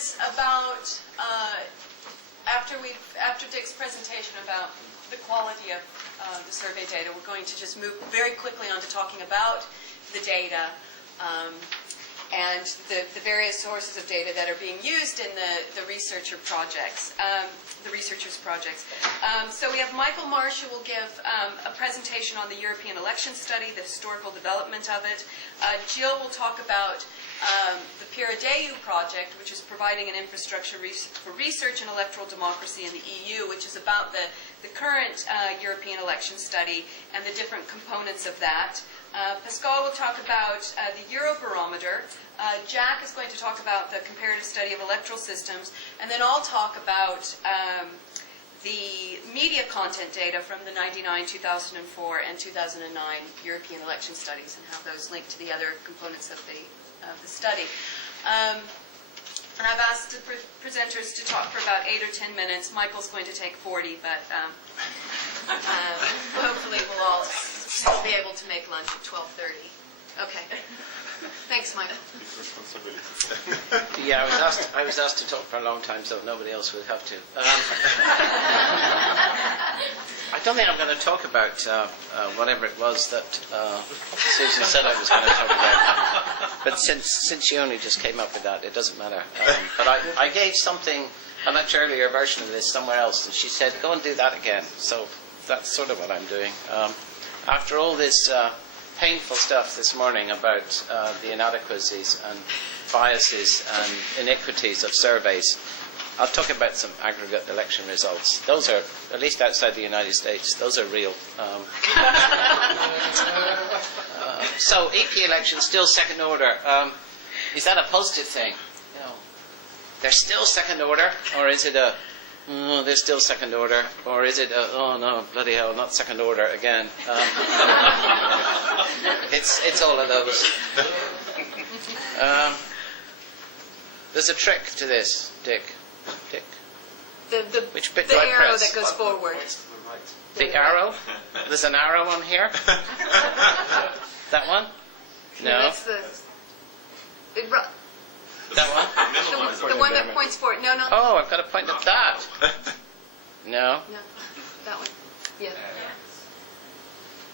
is about, after Dick's presentation about the quality of the survey data, we're going to just move very quickly on to talking about the data and the various sources of data that are being used in the researchers' projects. So we have Michael Marsh, who will give a presentation on the European election study, the historical development of it. Jill will talk about the Piradeu project, which is providing an infrastructure for research in electoral democracy in the EU, which is about the current European election study and the different components of that. Pascal will talk about the Eurobarometer. Jack is going to talk about the comparative study of electoral systems, and then I'll talk about the media content data from the 99, 2004, and 2009 European election studies and how those link to the other components of the study. And I've asked the presenters to talk for about 8 or 10 minutes. Michael's going to take 40, but hopefully we'll all still be able to make lunch at 12:30. Okay. Thanks, Michael. Yeah, I was asked to talk for a long time, so nobody else would have to. I don't think I'm going to talk about whatever it was that Susan said I was going to talk about. But since she only just came up with that, it doesn't matter. But I gave something, a much earlier version of this somewhere else, and she said, go and do that again. So that's sort of what I'm doing. After all this painful stuff this morning about the inadequacies and biases and iniquities of surveys, I'll talk about some aggregate election results. Those are, at least outside the United States, those are real. So EP elections still second order. Is that a positive thing? You know, they're still second order, or is it a they're still second order, or is it a, oh no, bloody hell, not second order again? It's all of those. There's a trick to this, Dick. Which bit do I arrow press? that goes forward. The arrow? There's an arrow on here? That one? No. That's That one? the one that points forward. No. Oh, I've got to point at that. No. No, that one. Yeah.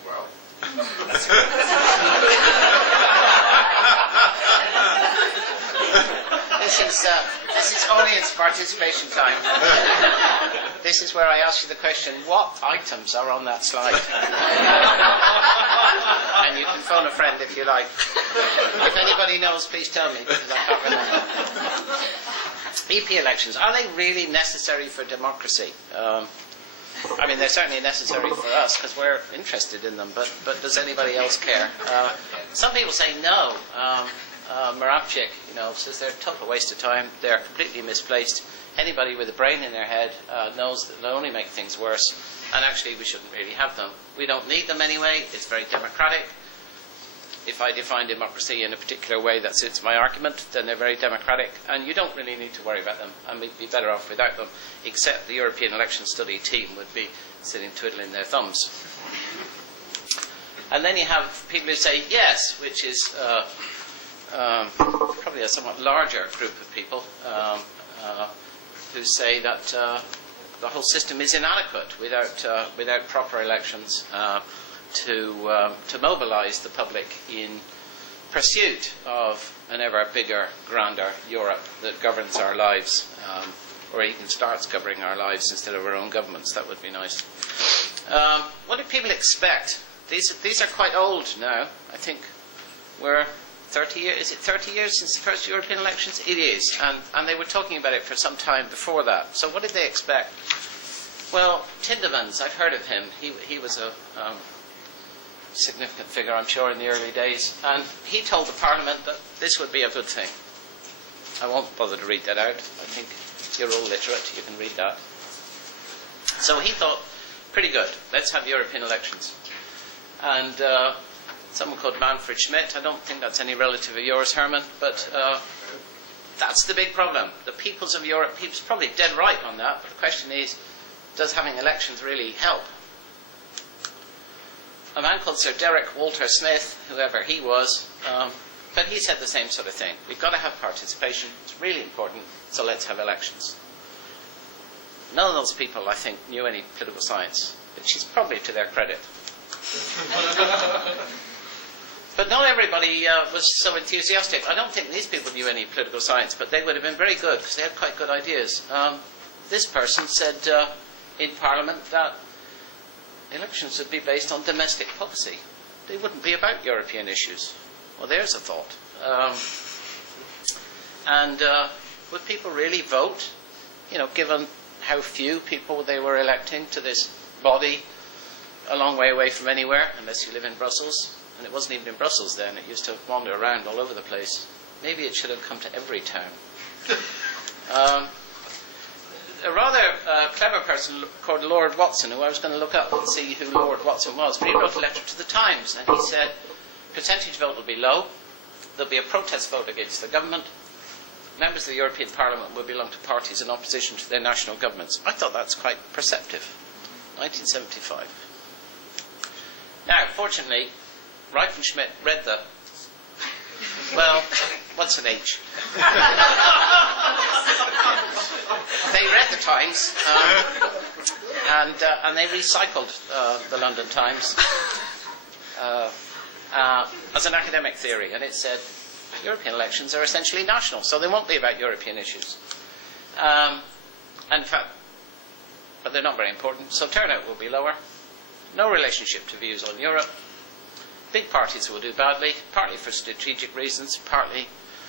Well. This is audience participation time. This is where I ask you the question, what items are on that slide? And you can phone a friend if you like. If anybody knows, please tell me, because I can't remember. EP elections, are they really necessary for democracy? I mean, they're certainly necessary for us because we're interested in them, but does anybody else care? Some people say no. Moravchik, says they're a total waste of time. They're completely misplaced. Anybody with a brain in their head knows that they'll only make things worse, and actually we shouldn't really have them. We don't need them anyway. It's very democratic. If I define democracy in a particular way that suits my argument, then they're very democratic, and you don't really need to worry about them, and we'd be better off without them, except the European election study team would be sitting twiddling their thumbs. And then you have people who say yes, which is probably a somewhat larger group of people who say that the whole system is inadequate without proper elections to mobilise the public in pursuit of an ever bigger, grander Europe that governs our lives, or even starts governing our lives instead of our own governments. That would be nice. What do people expect? These are quite old now. I think we're 30 years. Is it 30 years since the first European elections? It is, and they were talking about it for some time before that. So what did they expect? Well, Tindemans, I've heard of him. He was a significant figure, I'm sure, in the early days, and he told the Parliament that this would be a good thing. I won't bother to read that out. I think you're all literate. You can read that. So he thought, pretty good. Let's have European elections. And someone called Manfred Schmidt, I don't think that's any relative of yours, Herman, but that's the big problem. The peoples of Europe, he's probably dead right on that, but the question is, does having elections really help? A man called Sir Derek Walter Smith, whoever he was, But he said the same sort of thing. We've got to have participation. It's really important, so let's have elections. None of those people, I think, knew any political science, which is probably to their credit. But not everybody was so enthusiastic. I don't think these people knew any political science, but they would have been very good, because they had quite good ideas. This person said in Parliament that elections would be based on domestic policy. They wouldn't be about European issues. Well, there's a thought. Would people really vote, given how few people they were electing to this body a long way away from anywhere, unless you live in Brussels? And it wasn't even in Brussels then. It used to wander around all over the place. Maybe it should have come to every town. A rather clever person called Lord Watson, who I was going to look up and see who Lord Watson was, but he wrote a letter to the Times, and he said, percentage vote will be low, there'll be a protest vote against the government, members of the European Parliament will belong to parties in opposition to their national governments. I thought that's quite perceptive. 1975. Now, fortunately, Reifenschmidt read the... Well, what's an H? They read the Times, and they recycled the London Times as an academic theory, and it said European elections are essentially national, so they won't be about European issues. And in fact, but they're not very important, so turnout will be lower. No relationship to views on Europe. Big parties will do badly, partly for strategic reasons, partly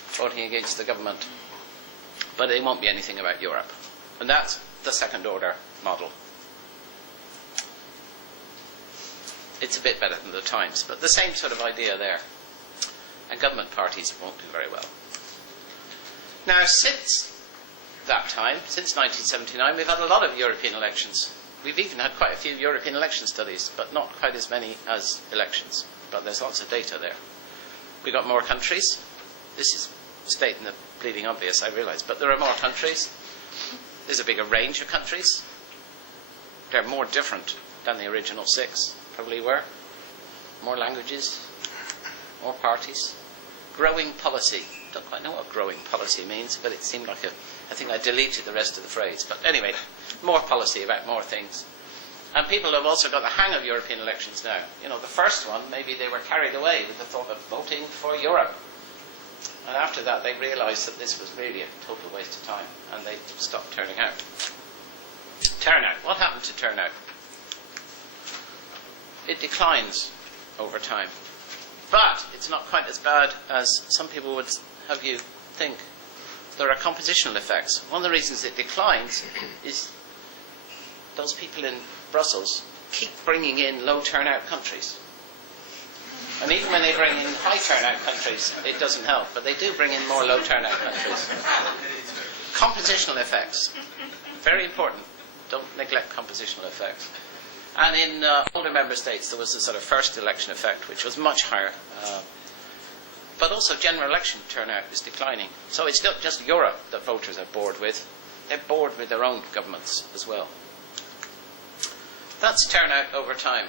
voting against the government. But it won't be anything about Europe. And that's the second order model. It's a bit better than the Times, but the same sort of idea there. And government parties won't do very well. Now, since that time, since 1979, we've had a lot of European elections. We've even had quite a few European election studies, but not quite as many as elections. But there's lots of data there. We've got more countries. This is stating the bleeding obvious, I realise, but there are more countries. There's a bigger range of countries. They're more different than the original 6, probably were. More languages, more parties. Growing policy. Don't quite know what growing policy means, but it seemed like I think I deleted the rest of the phrase. But anyway, more policy about more things. And people have also got the hang of European elections now. The first one, maybe they were carried away with the thought of voting for Europe. And after that, they realised that this was really a total waste of time, and they stopped turning out. Turnout. What happened to turnout? It declines over time. But it's not quite as bad as some people would have you think. There are compositional effects. One of the reasons it declines is those people in Brussels keep bringing in low turnout countries. And even when they bring in high turnout countries, it doesn't help. But they do bring in more low turnout countries. Compositional effects. Very important. Don't neglect compositional effects. And in older member states, there was a sort of first election effect, which was much higher. But also general election turnout is declining. So it's not just Europe that voters are bored with. They're bored with their own governments as well. That's turnout over time.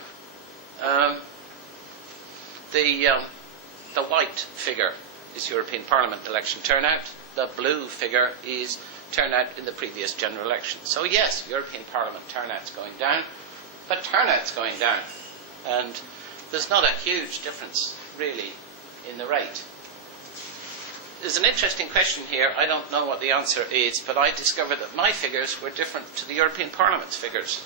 The white figure is European Parliament election turnout. The blue figure is turnout in the previous general election. So yes, European Parliament turnout's going down, but turnout's going down. And there's not a huge difference, really, in the rate. There's an interesting question here. I don't know what the answer is, but I discovered that my figures were different to the European Parliament's figures.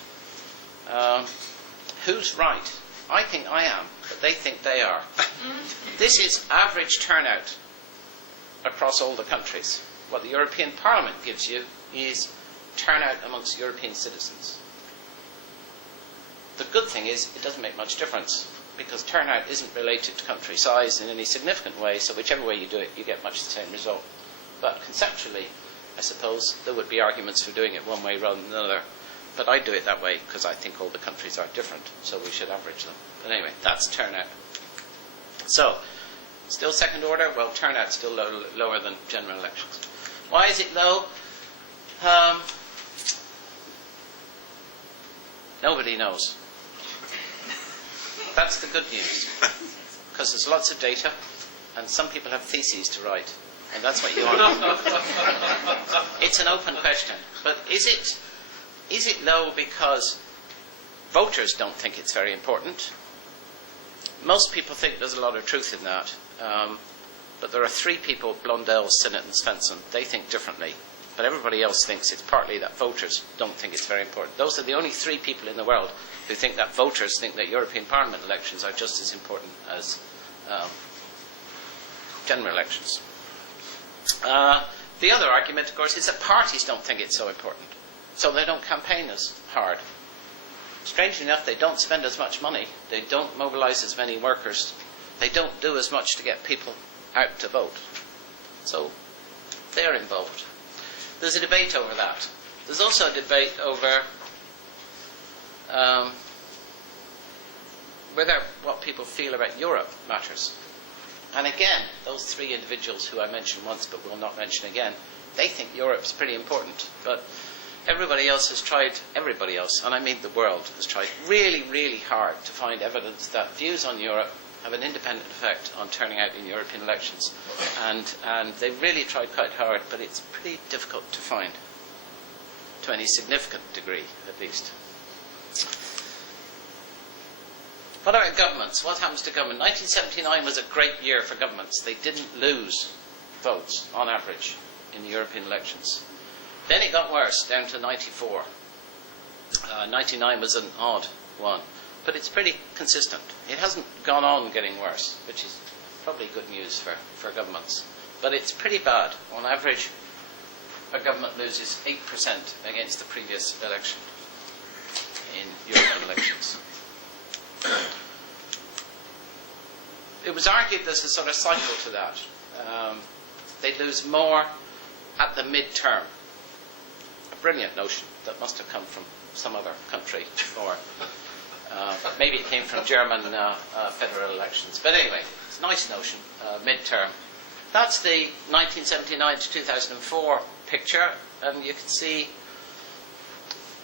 Who's right? I think I am, but they think they are. This is average turnout across all the countries. What the European Parliament gives you is turnout amongst European citizens. The good thing is it doesn't make much difference, because turnout isn't related to country size in any significant way, so whichever way you do it, you get much the same result. But conceptually, I suppose there would be arguments for doing it one way rather than another. But I do it that way because I think all the countries are different, so we should average them. But anyway, that's turnout. So, still second order? Well, turnout's still lower than general elections. Why is it low? Nobody knows. That's the good news, because there's lots of data. and some people have theses to write, and that's what you want. It's an open question. But is it low because voters don't think it's very important? Most people think there's a lot of truth in that. But there are three people, Blondell, Sinnott and Svensson. They think differently. But everybody else thinks it's partly that voters don't think it's very important. Those are the only three people in the world who think that voters think that European Parliament elections are just as important as general elections. The other argument, of course, is that parties don't think it's so important. So they don't campaign as hard. Strangely enough, they don't spend as much money. They don't mobilise as many workers. They don't do as much to get people out to vote. So they're involved. There's a debate over that. There's also a debate over whether what people feel about Europe matters. And again, those three individuals who I mentioned once but will not mention again, they think Europe's pretty important. But everybody else, and I mean the world, has tried really, really hard to find evidence that views on Europe have an independent effect on turning out in European elections. And they really tried quite hard, but it's pretty difficult to find, to any significant degree, at least. What about governments? What happens to government? 1979 was a great year for governments. They didn't lose votes, on average, in the European elections. Then it got worse, down to 94. 99 was an odd one. But it's pretty consistent. It hasn't gone on getting worse, which is probably good news for governments. But it's pretty bad. On average, a government loses 8% against the previous election in European elections. It was argued there's a sort of cycle to that. They lose more at the mid-term. A brilliant notion that must have come from some other country, or maybe it came from German federal elections. But anyway, it's a nice notion, mid-term. That's the 1979 to 2004 picture, and you can see,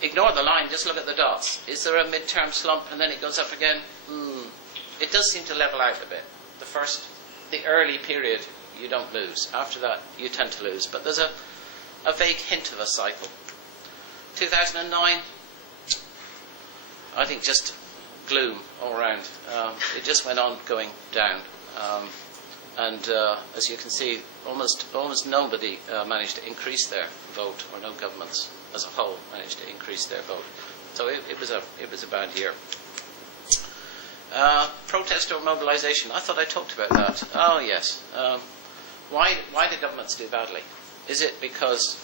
ignore the line, just look at the dots. Is there a mid-term slump and then it goes up again? It does seem to level out a bit. The early period, you don't lose. After that, you tend to lose. But there's a vague hint of a cycle. 2009, I think just gloom all around. It just went on going down. As you can see, almost nobody managed to increase their vote, or no governments as a whole managed to increase their vote. So it was a bad year. Protest or mobilisation. I thought I talked about that. Oh yes. Why do governments do badly? Is it because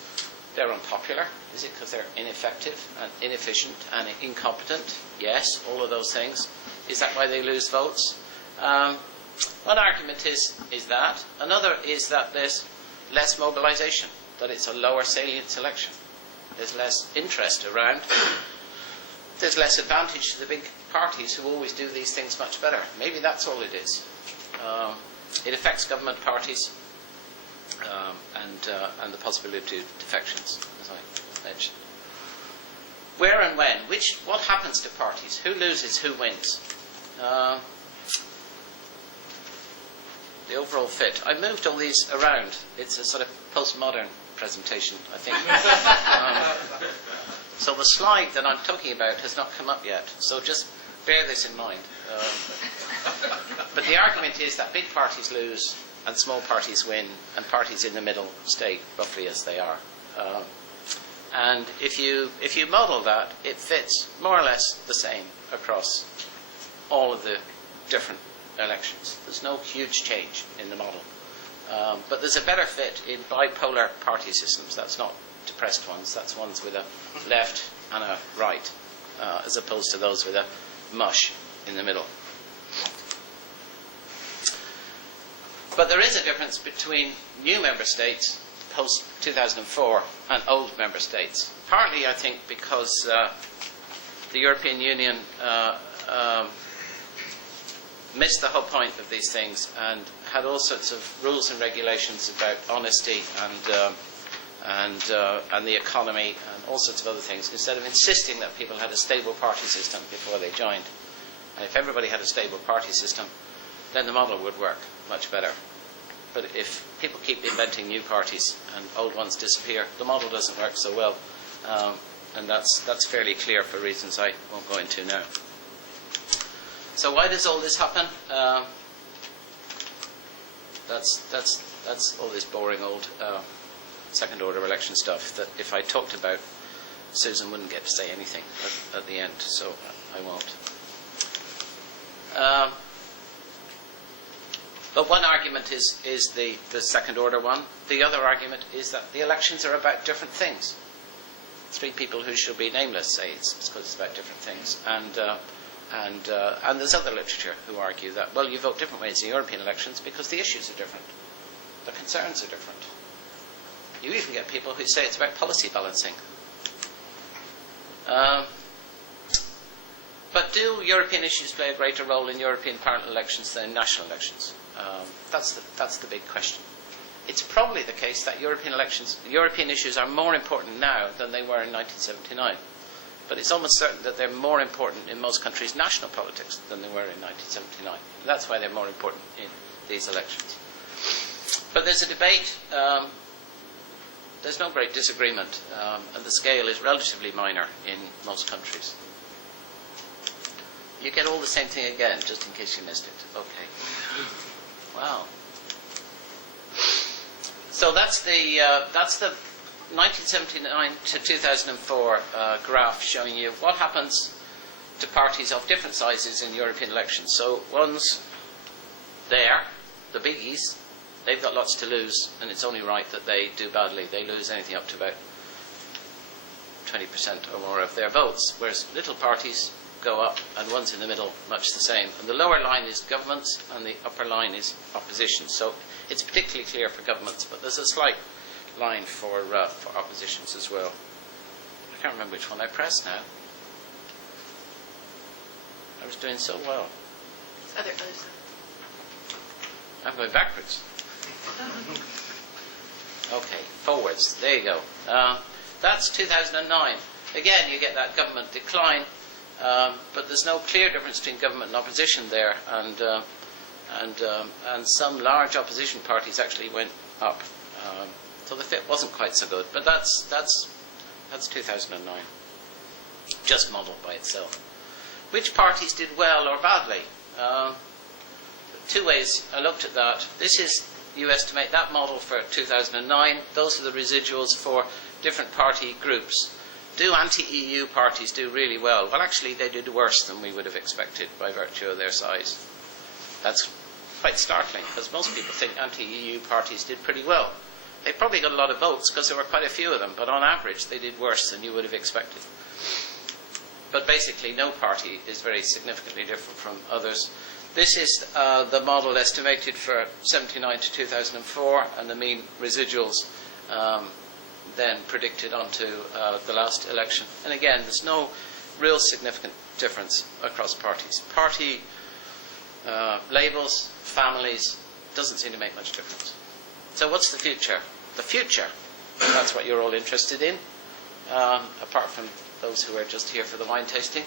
they're unpopular? Is it because they're ineffective and inefficient and incompetent? Yes, all of those things. Is that why they lose votes? One argument is that. Another is that there's less mobilisation, that it's a lower salience election. There's less interest around. There's less advantage to the big parties who always do these things much better. Maybe that's all it is. It affects government parties and the possibility of defections, as I mentioned. Where and when? What happens to parties? Who loses? Who wins? The overall fit. I moved all these around. It's a sort of postmodern presentation, I think. So the slide that I'm talking about has not come up yet. So just bear this in mind. But the argument is that big parties lose and small parties win, and parties in the middle stay roughly as they are. And if you model that, it fits more or less the same across all of the different elections. There's no huge change in the model. But there's a better fit in bipolar party systems. That's not depressed ones. That's ones with a left and a right, as opposed to those with a mush in the middle. But there is a difference between new member states post-2004 and old member states. Partly, I think, because the European Union missed the whole point of these things and had all sorts of rules and regulations about honesty and the economy and all sorts of other things, instead of insisting that people had a stable party system before they joined. And if everybody had a stable party system, then the model would work much better. if people keep inventing new parties and old ones disappear, the model doesn't work so well. And that's fairly clear for reasons I won't go into now. So why does all this happen? That's all this boring old second order election stuff that if I talked about, Susan wouldn't get to say anything at the end, so I won't. But one argument is the second order one. The other argument is that the elections are about different things. Three people who should be nameless say it's because it's about different things. And there's other literature who argue that, well, you vote different ways in European elections because the issues are different. The concerns are different. You even get people who say it's about policy balancing. But do European issues play a greater role in European parliament elections than in national elections? That's the big question. It's probably the case that European issues are more important now than they were in 1979. But it's almost certain that they're more important in most countries' national politics than they were in 1979. And that's why they're more important in these elections. But there's a debate. There's no great disagreement, and the scale is relatively minor in most countries. You get all the same thing again, just in case you missed it. Okay. Wow. So that's the 1979 to 2004 graph showing you what happens to parties of different sizes in European elections. So ones there, the biggies, they've got lots to lose, and it's only right that they do badly. They lose anything up to about 20% or more of their votes, whereas little parties go up, and ones in the middle much the same. And the lower line is governments, and the upper line is opposition. So it's particularly clear for governments, but there's a slight line for oppositions as well. I can't remember which one I pressed now. I was doing so well. Other side. I'm going backwards. Okay, forwards. There you go. That's 2009. Again, you get that government decline, but there's no clear difference between government and opposition there, and some large opposition parties actually went up. So the fit wasn't quite so good, but that's 2009, just modelled by itself. Which parties did well or badly? Two ways I looked at that. This is, you estimate that model for 2009. Those are the residuals for different party groups. Do anti-EU parties do really well? Well, actually, they did worse than we would have expected by virtue of their size. That's quite startling, because most people think anti-EU parties did pretty well. They probably got a lot of votes because there were quite a few of them, but on average they did worse than you would have expected. But basically no party is very significantly different from others. This is the model estimated for 79 to 2004, and the mean residuals then predicted onto the last election. And again, there's no real significant difference across parties. Party labels, families, doesn't seem to make much difference. So what's the future? The future, that's what you're all interested in, apart from those who are just here for the wine tasting.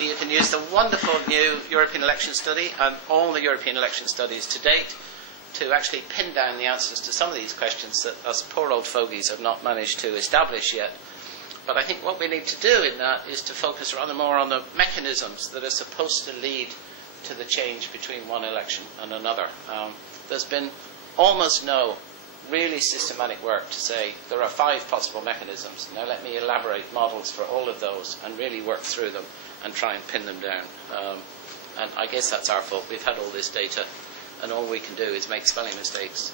You can use the wonderful new European election study and all the European election studies to date to actually pin down the answers to some of these questions that us poor old fogies have not managed to establish yet. But I think what we need to do in that is to focus rather more on the mechanisms that are supposed to lead to the change between one election and another. There's been almost no really systematic work to say there are 5 possible mechanisms. Now let me elaborate models for all of those and really work through them and try and pin them down. And I guess that's our fault. We've had all this data and all we can do is make spelling mistakes.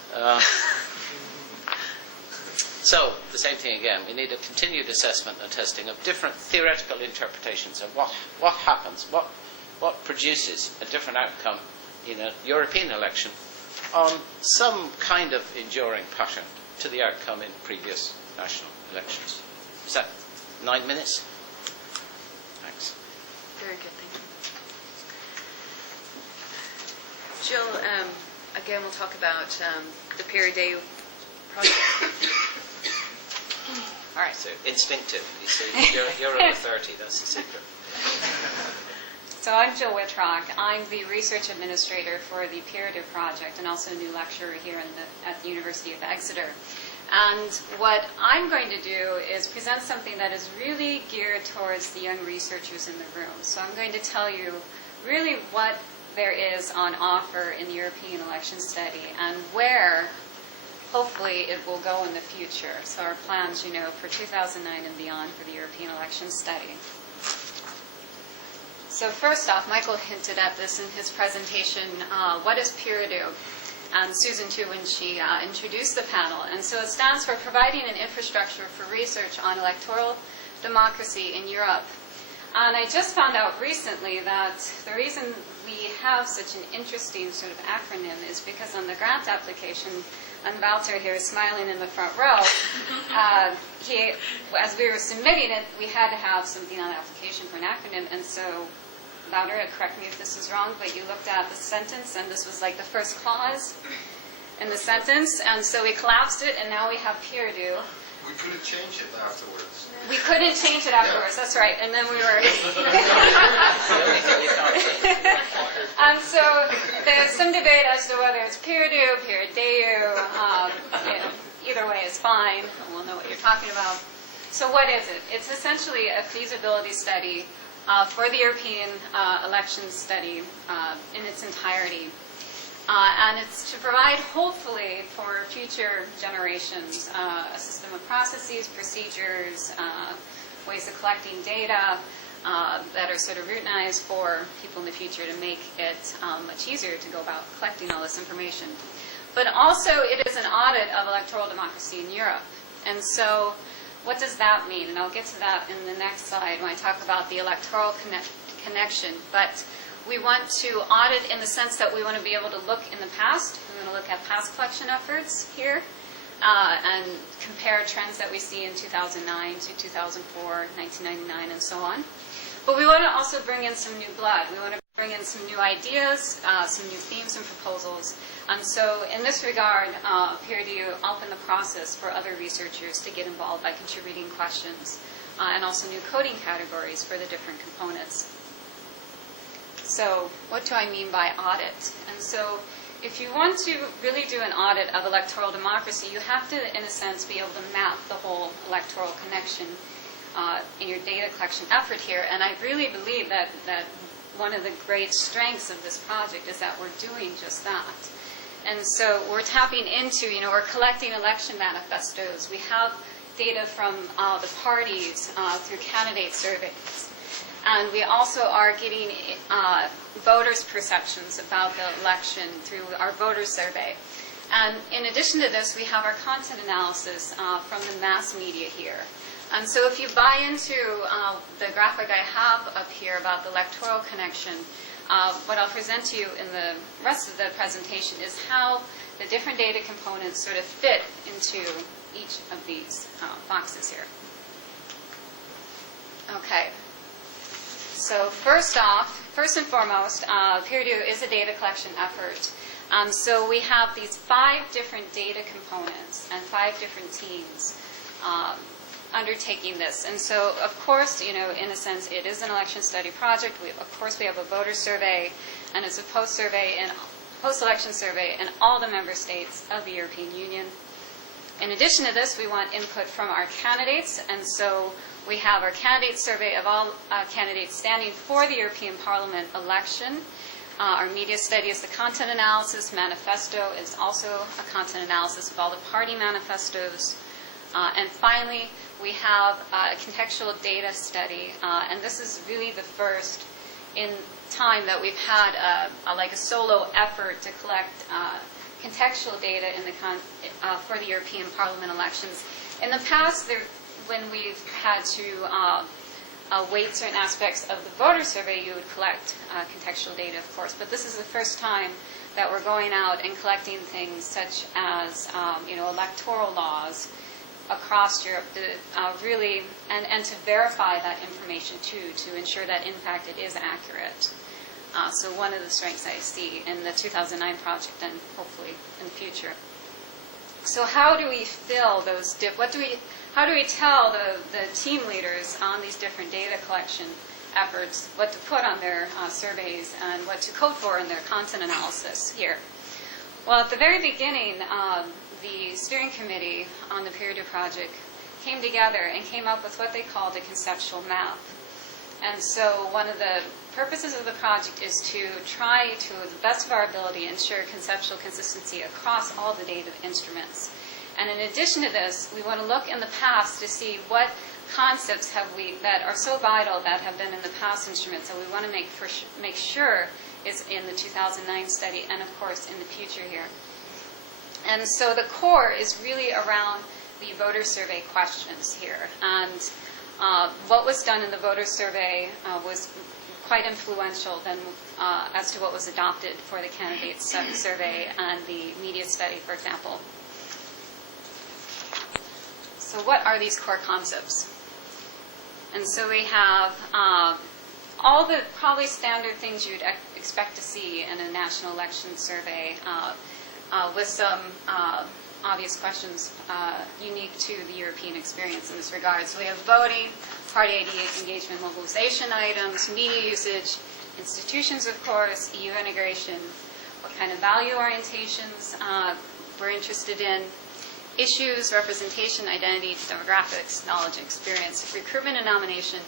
So, the same thing again. We need a continued assessment and testing of different theoretical interpretations of what happens, what produces a different outcome in a European election on some kind of enduring pattern to the outcome in previous national elections. Is that 9 minutes? Thanks. Very good, thank you. Jill, again, we'll talk about the Periodeo project. All right. So instinctive, you see. You're over 30, that's the secret. So I'm Jill Wittrock. I'm the research administrator for the Peer Review project and also a new lecturer here at the University of Exeter. And what I'm going to do is present something that is really geared towards the young researchers in the room. So I'm going to tell you really what there is on offer in the European election study and where hopefully it will go in the future. So our plans, for 2009 and beyond for the European election study. So first off, Michael hinted at this in his presentation, what is peer review? And Susan too, when she introduced the panel. And so it stands for Providing an Infrastructure for Research on Electoral Democracy in Europe. And I just found out recently that the reason we have such an interesting sort of acronym is because on the grant application, and Walter here is smiling in the front row, as we were submitting it, we had to have something on the application for an acronym. And so, Walter, correct me if this is wrong, but you looked at the sentence, and this was like the first clause in the sentence. And so we collapsed it, and now we have peer review. We couldn't change it afterwards. We couldn't change it afterwards, that's right. And then we were... so there's some debate as to whether it's peer review, peer review. Either way is fine. We'll know what you're talking about. So what is it? It's essentially a feasibility study for the European election study in its entirety. And it's to provide, hopefully, for future generations, a system of processes, procedures, ways of collecting data that are sort of routinized for people in the future to make it much easier to go about collecting all this information. But also, it is an audit of electoral democracy in Europe. And so, what does that mean? And I'll get to that in the next slide when I talk about the electoral connection. But we want to audit in the sense that we want to be able to look in the past. We want to look at past collection efforts here and compare trends that we see in 2009 to 2004, 1999, and so on. But we want to also bring in some new blood. We want to bring in some new ideas, some new themes and proposals. And so in this regard, peer review open the process for other researchers to get involved by contributing questions and also new coding categories for the different components. So what do I mean by audit? And so if you want to really do an audit of electoral democracy, you have to, in a sense, be able to map the whole electoral connection in your data collection effort here. And I really believe that one of the great strengths of this project is that we're doing just that. And so we're tapping into, we're collecting election manifestos. We have data from the parties through candidate surveys. And we also are getting voters' perceptions about the election through our voter survey. And in addition to this, we have our content analysis from the mass media here. And so if you buy into the graphic I have up here about the electoral connection, what I'll present to you in the rest of the presentation is how the different data components sort of fit into each of these boxes here. Okay. So first and foremost, peer review is a data collection effort. So we have these 5 different data components and 5 different teams undertaking this. And so, of course, in a sense, it is an election study project. Of course, we have a voter survey, and it's a post-election survey in all the member states of the European Union. In addition to this, we want input from our candidates, and so we have our candidate survey of all candidates standing for the European Parliament election. Our media study is the content analysis. Manifesto is also a content analysis of all the party manifestos. And finally, we have a contextual data study, and this is really the first in time that we've had a solo effort to collect contextual data for the European Parliament elections. In the past, when we've had to weight certain aspects of the voter survey, you would collect contextual data, of course. But this is the first time that we're going out and collecting things such as, electoral laws across Europe to really, and to verify that information too, to ensure that in fact it is accurate. So one of the strengths I see in the 2009 project and hopefully in the future. So how do we fill those how do we tell the team leaders on these different data collection efforts, what to put on their surveys, and what to code for in their content analysis here. Well, at the very beginning, the steering committee on the peer review project came together and came up with what they called a conceptual map. And so one of the purposes of the project is to try to, the best of our ability, ensure conceptual consistency across all the data instruments. And in addition to this, we want to look in the past to see what concepts have we that are so vital that have been in the past instruments that we want to make sure is in the 2009 study and, of course, in the future here. And so the core is really around the voter survey questions here. And what was done in the voter survey was quite influential then, as to what was adopted for the candidate survey and the media study, for example. So what are these core concepts? And so we have all the probably standard things you'd expect to see in a national election survey with some obvious questions unique to the European experience in this regard. So we have voting, party ID engagement mobilization items, media usage, institutions, of course, EU integration, what kind of value orientations we're interested in, issues, representation, identity, demographics, knowledge, and experience, recruitment and nomination.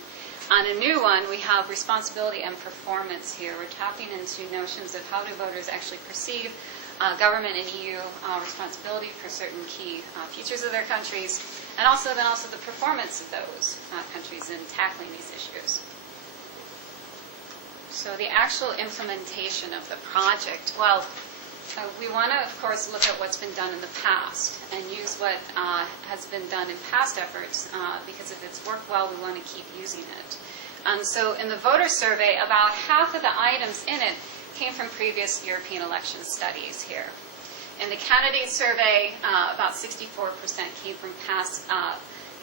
On a new one, we have responsibility and performance here. We're tapping into notions of how do voters actually perceive government and EU responsibility for certain key features of their countries, and also the performance of those countries in tackling these issues. So the actual implementation of the project, well, we want to, of course, look at what's been done in the past and use what has been done in past efforts, because if it's worked well, we want to keep using it. And so in the voter survey, about half of the items in it came from previous European election studies here. In the candidate survey, about 64% came from past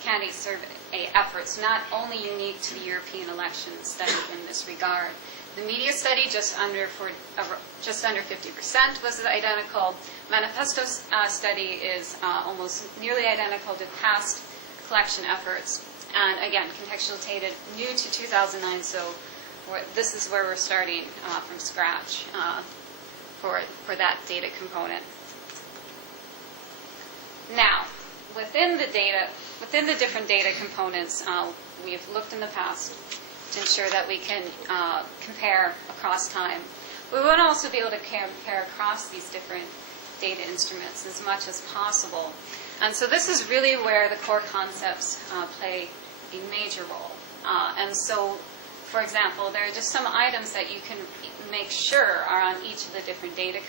candidate survey efforts, not only unique to the European election study in this regard. The media study, just under 50% was identical. Manifesto study is almost nearly identical to past collection efforts. And again, contextualized new to 2009, so this is where we're starting from scratch for that data component. Now, within the different data components, we've looked in the past to ensure that we can compare across time. We want to also be able to compare across these different data instruments as much as possible. And so this is really where the core concepts play a major role. And so, for example, there are just some items that you can make sure are on each of the different data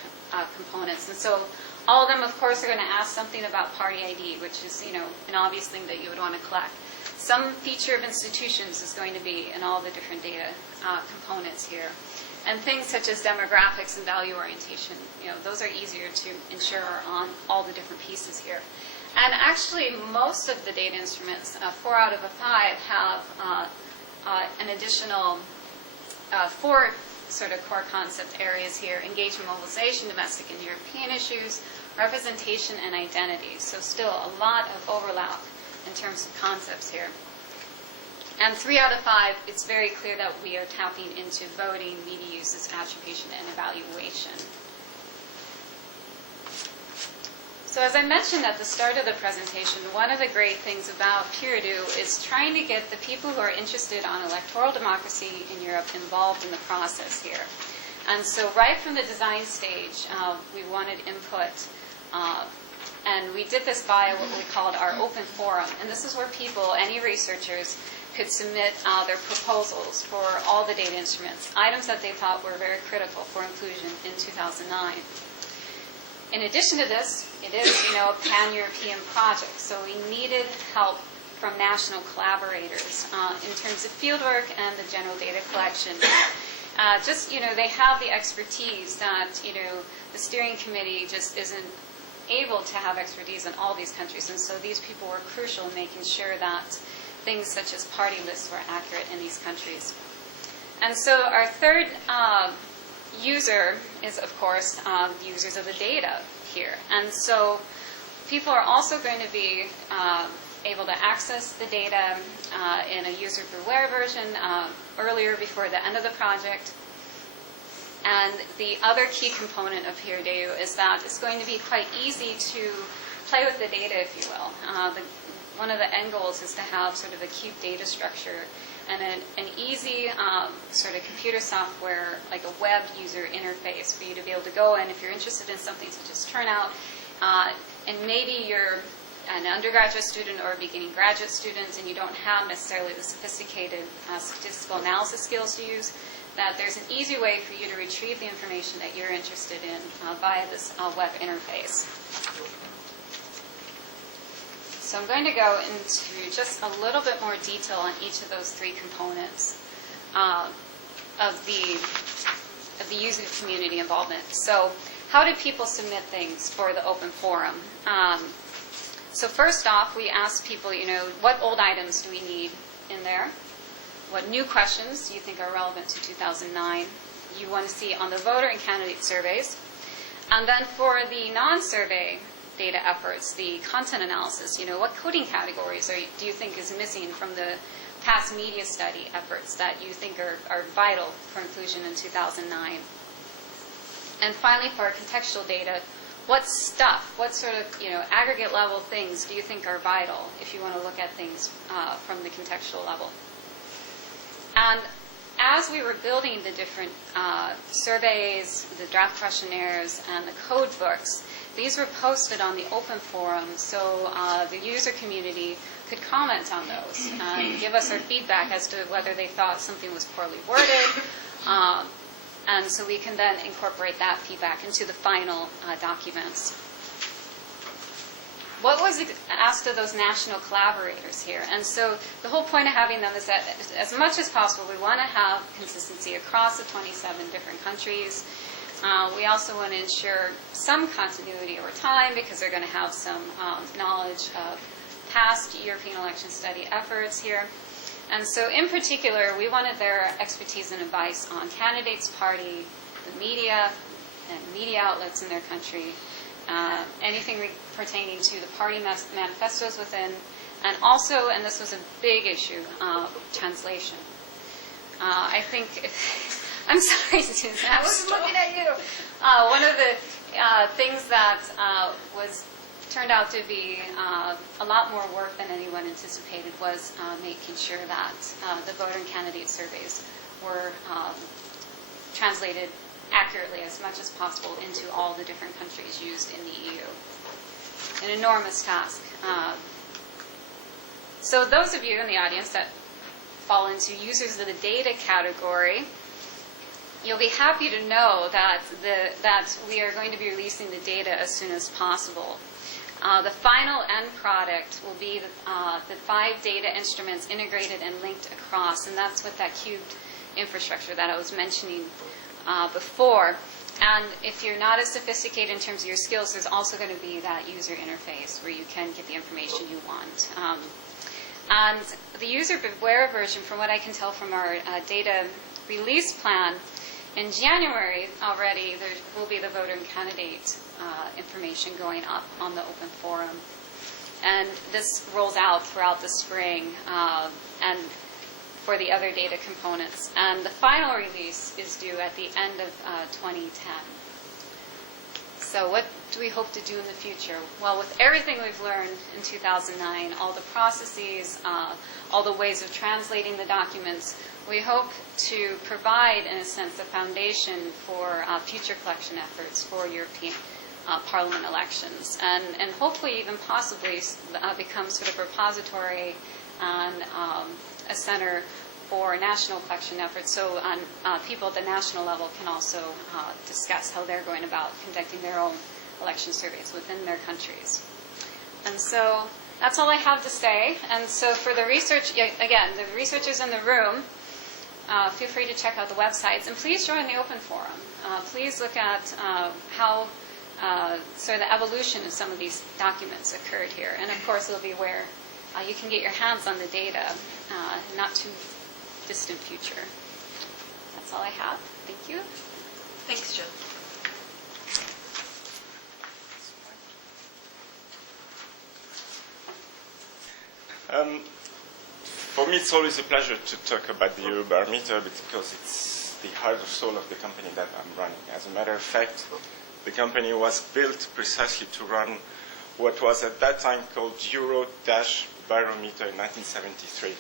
components. And so all of them, of course, are going to ask something about party ID, which is, an obvious thing that you would want to collect. Some feature of institutions is going to be in all the different data components here. And things such as demographics and value orientation, those are easier to ensure are on all the different pieces here. And actually, most of the data instruments, 4 out of 5, have an additional 4 sort of core concept areas here: engagement, mobilization, domestic and European issues, representation, and identity. So still a lot of overlap in terms of concepts here. And 3 out of 5, it's very clear that we are tapping into voting, media uses, attribution, and evaluation. So as I mentioned at the start of the presentation, one of the great things about peer review is trying to get the people who are interested on electoral democracy in Europe involved in the process here. And so right from the design stage, we wanted input. And we did this via what we called our open forum. And this is where people, any researchers, could submit their proposals for all the data instruments, items that they thought were very critical for inclusion in 2009. In addition to this, it is, a pan-European project, so we needed help from national collaborators in terms of fieldwork and the general data collection. They have the expertise that, the steering committee just isn't able to have expertise in all these countries, and so these people were crucial in making sure that things such as party lists were accurate in these countries. And so our third user is, of course, users of the data here. And so people are also going to be able to access the data in a user-beware version earlier before the end of the project. And the other key component of PeerDAO is that it's going to be quite easy to play with the data, if you will. One of the end goals is to have sort of a cube data structure and an easy sort of computer software, like a web user interface for you to be able to go in if you're interested in something such as turnout. And maybe you're an undergraduate student or a beginning graduate student and you don't have necessarily the sophisticated statistical analysis skills to use, that there's an easy way for you to retrieve the information that you're interested in via this web interface. So I'm going to go into just a little bit more detail on each of those three components of the user community involvement. So how do people submit things for the open forum? So first off, we ask people, what old items do we need in there? What new questions do you think are relevant to 2009 you want to see on the voter and candidate surveys? And then for the non-survey data efforts, the content analysis, what coding categories do you think is missing from the past media study efforts that you think are vital for inclusion in 2009? And finally, for our contextual data, what sort of aggregate level things do you think are vital if you want to look at things from the contextual level? And as we were building the different surveys, the draft questionnaires, and the code books, these were posted on the open forum so the user community could comment on those and give us their feedback as to whether they thought something was poorly worded. And so we can then incorporate that feedback into the final documents. What was asked of those national collaborators here? And so the whole point of having them is that as much as possible, we want to have consistency across the 27 different countries. We also want to ensure some continuity over time because they're going to have some knowledge of past European election study efforts here. And so in particular, we wanted their expertise and advice on candidates, party, the media, and media outlets in their country, anything pertaining to the party manifestos within, and also, and this was a big issue, translation. I think, I'm sorry, Susan, I was looking at you. One of the things that turned out to be a lot more work than anyone anticipated was making sure that the voter and candidate surveys were translated accurately as much as possible into all the different countries used in the EU. An enormous task. So those of you in the audience that fall into users of the data category, you'll be happy to know that we are going to be releasing the data as soon as possible. The final end product will be the 5 data instruments integrated and linked across, and that's with that cubed infrastructure that I was mentioning before. And if you're not as sophisticated in terms of your skills, there's also going to be that user interface where you can get the information you want. And the user beware version, from what I can tell from our data release plan, in January already, there will be the voter and candidate information going up on the open forum. And this rolls out throughout the spring and for the other data components. And the final release is due at the end of 2010. So what do we hope to do in the future? Well, with everything we've learned in 2009, all the processes, all the ways of translating the documents, we hope to provide, in a sense, a foundation for future collection efforts for European Parliament elections, and hopefully even possibly become sort of a repository and a center for national collection efforts, so people at the national level can also discuss how they're going about conducting their own election surveys within their countries. And so that's all I have to say. And so for the research, again, the researchers in the room, feel free to check out the websites, and please join the open forum. Please look at how sort of the evolution of some of these documents occurred here. And of course, it'll be where you can get your hands on the data, not too distant future. That's all I have. Thank you. Thanks, Jill. For me, it's always a pleasure to talk about the Eurobarometer because it's the heart and soul of the company that I'm running. As a matter of fact, the company was built precisely to run what was at that time called Euro-Barometer in 1973.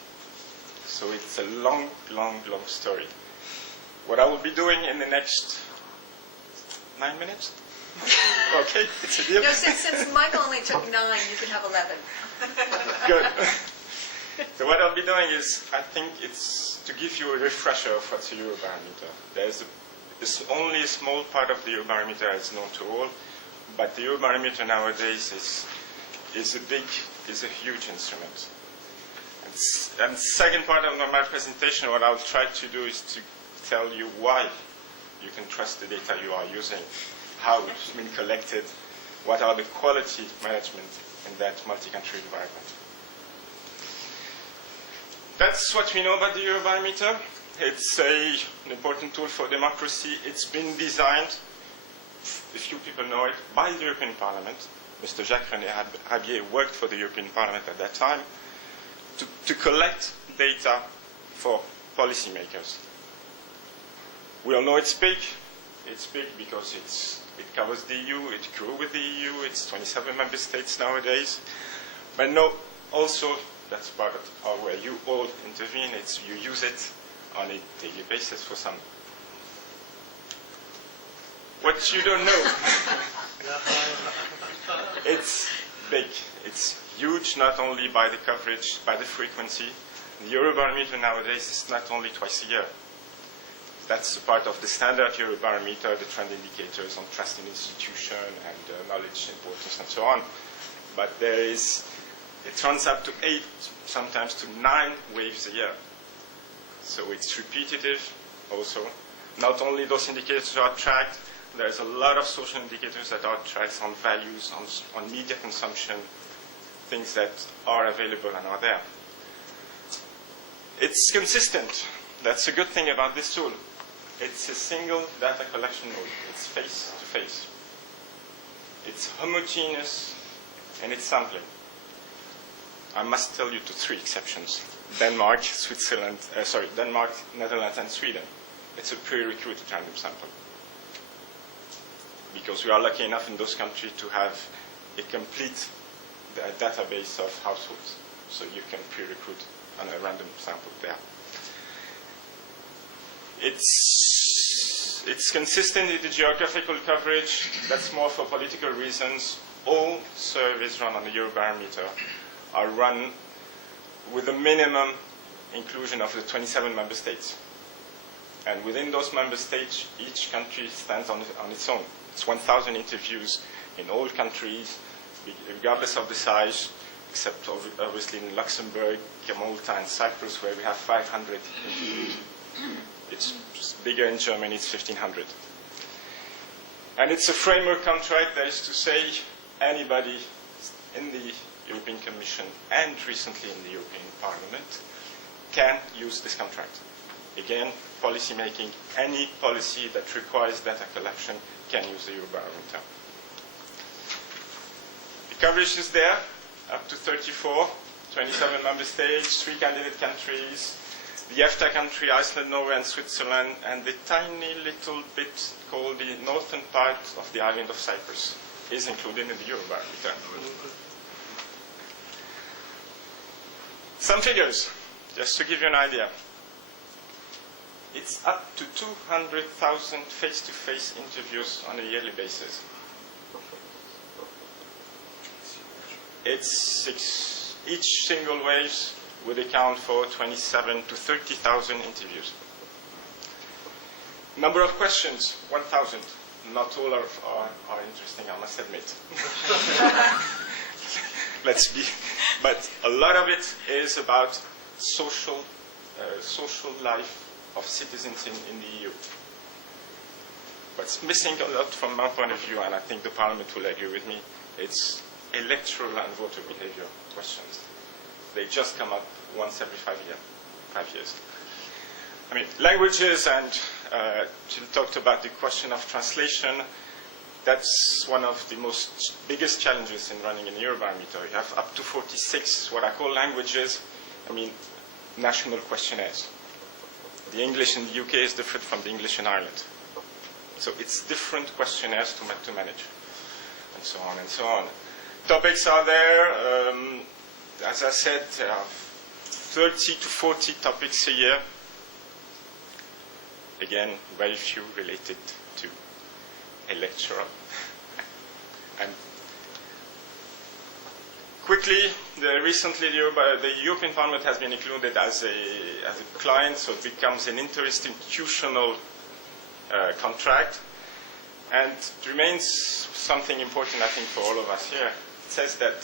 So it's a long, long, long story. What I will be doing in the next 9 minutes? Okay, it's a deal. No, since Michael only took 9, you can have 11. Good. So what I'll be doing is, I think it's to give you a refresher of what's a Eurobarometer. It's only a small part of the Eurobarometer is known to all, but the Eurobarometer nowadays is a huge instrument. And second part of my presentation, what I'll try to do is to tell you why you can trust the data you are using, how it's been collected, what are the quality management in that multi-country environment. That's what we know about the Eurobarometer. It's an important tool for democracy. It's been designed, a few people know it, by the European Parliament. Mr. Jacques-René Rabier worked for the European Parliament at that time to collect data for policymakers. We all know it's big. It's big because it covers the EU, it grew with the EU, it's 27 member states nowadays. But no, also, that's part of where you all intervene, you use it on a daily basis for some. What you don't know, it's big, it's huge, not only by the coverage, by the frequency. The Eurobarometer nowadays is not only twice a year. That's a part of the standard Eurobarometer, the trend indicators on trust in institution and knowledge importance and so on. But it runs up to 8, sometimes to 9 waves a year. So it's repetitive also. Not only those indicators are tracked, there's a lot of social indicators that are tracked on values, on media consumption, things that are available and are there. It's consistent. That's a good thing about this tool. It's a single data collection mode. It's face-to-face. It's homogeneous, and it's sampling. I must tell you to 3 exceptions. Denmark, Denmark, Netherlands, and Sweden. It's a pre-recruited random sample. Because we are lucky enough in those countries to have a complete database of households. So you can pre-recruit on a random sample there. It's consistent in the geographical coverage. That's more for political reasons. All surveys run on the Eurobarometer are run with a minimum inclusion of the 27 member states. And within those member states, each country stands on its own. It's 1,000 interviews in all countries, regardless of the size, except obviously in Luxembourg, Malta, and Cyprus, where we have 500 interviews. It's bigger in Germany, it's 1,500. And it's a framework contract, that is to say, anybody in the European Commission and recently in the European Parliament can use this contract. Again, policy making, any policy that requires data collection can use the Eurobarometer. The coverage is there, up to 34, 27 member states, 3 candidate countries, the EFTA country, Iceland, Norway, and Switzerland, and the tiny little bit called the northern part of the island of Cyprus is included in the Eurobarometer. Some figures, just to give you an idea. It's up to 200,000 face-to-face interviews on a yearly basis. Each single wave would account for 27 to 30,000 interviews. Number of questions, 1,000. Not all are interesting, I must admit. But a lot of it is about social life of citizens in the EU. What's missing a lot from my point of view, and I think the Parliament will agree with me, it's electoral and voter behavior questions. They just come up once every 5 years. I mean, languages, and Jill talked about the question of translation. That's one of the biggest challenges in running an Eurobarometer. You have up to 46 what I call languages, national questionnaires. The English in the UK is different from the English in Ireland. So it's different questionnaires to manage, and so on and so on. Topics are there. As I said, there are 30 to 40 topics a year. Again, very few related to electoral. And quickly, recently the European Parliament has been included as a client, so it becomes an interinstitutional contract. And it remains something important, I think, for all of us here. It says that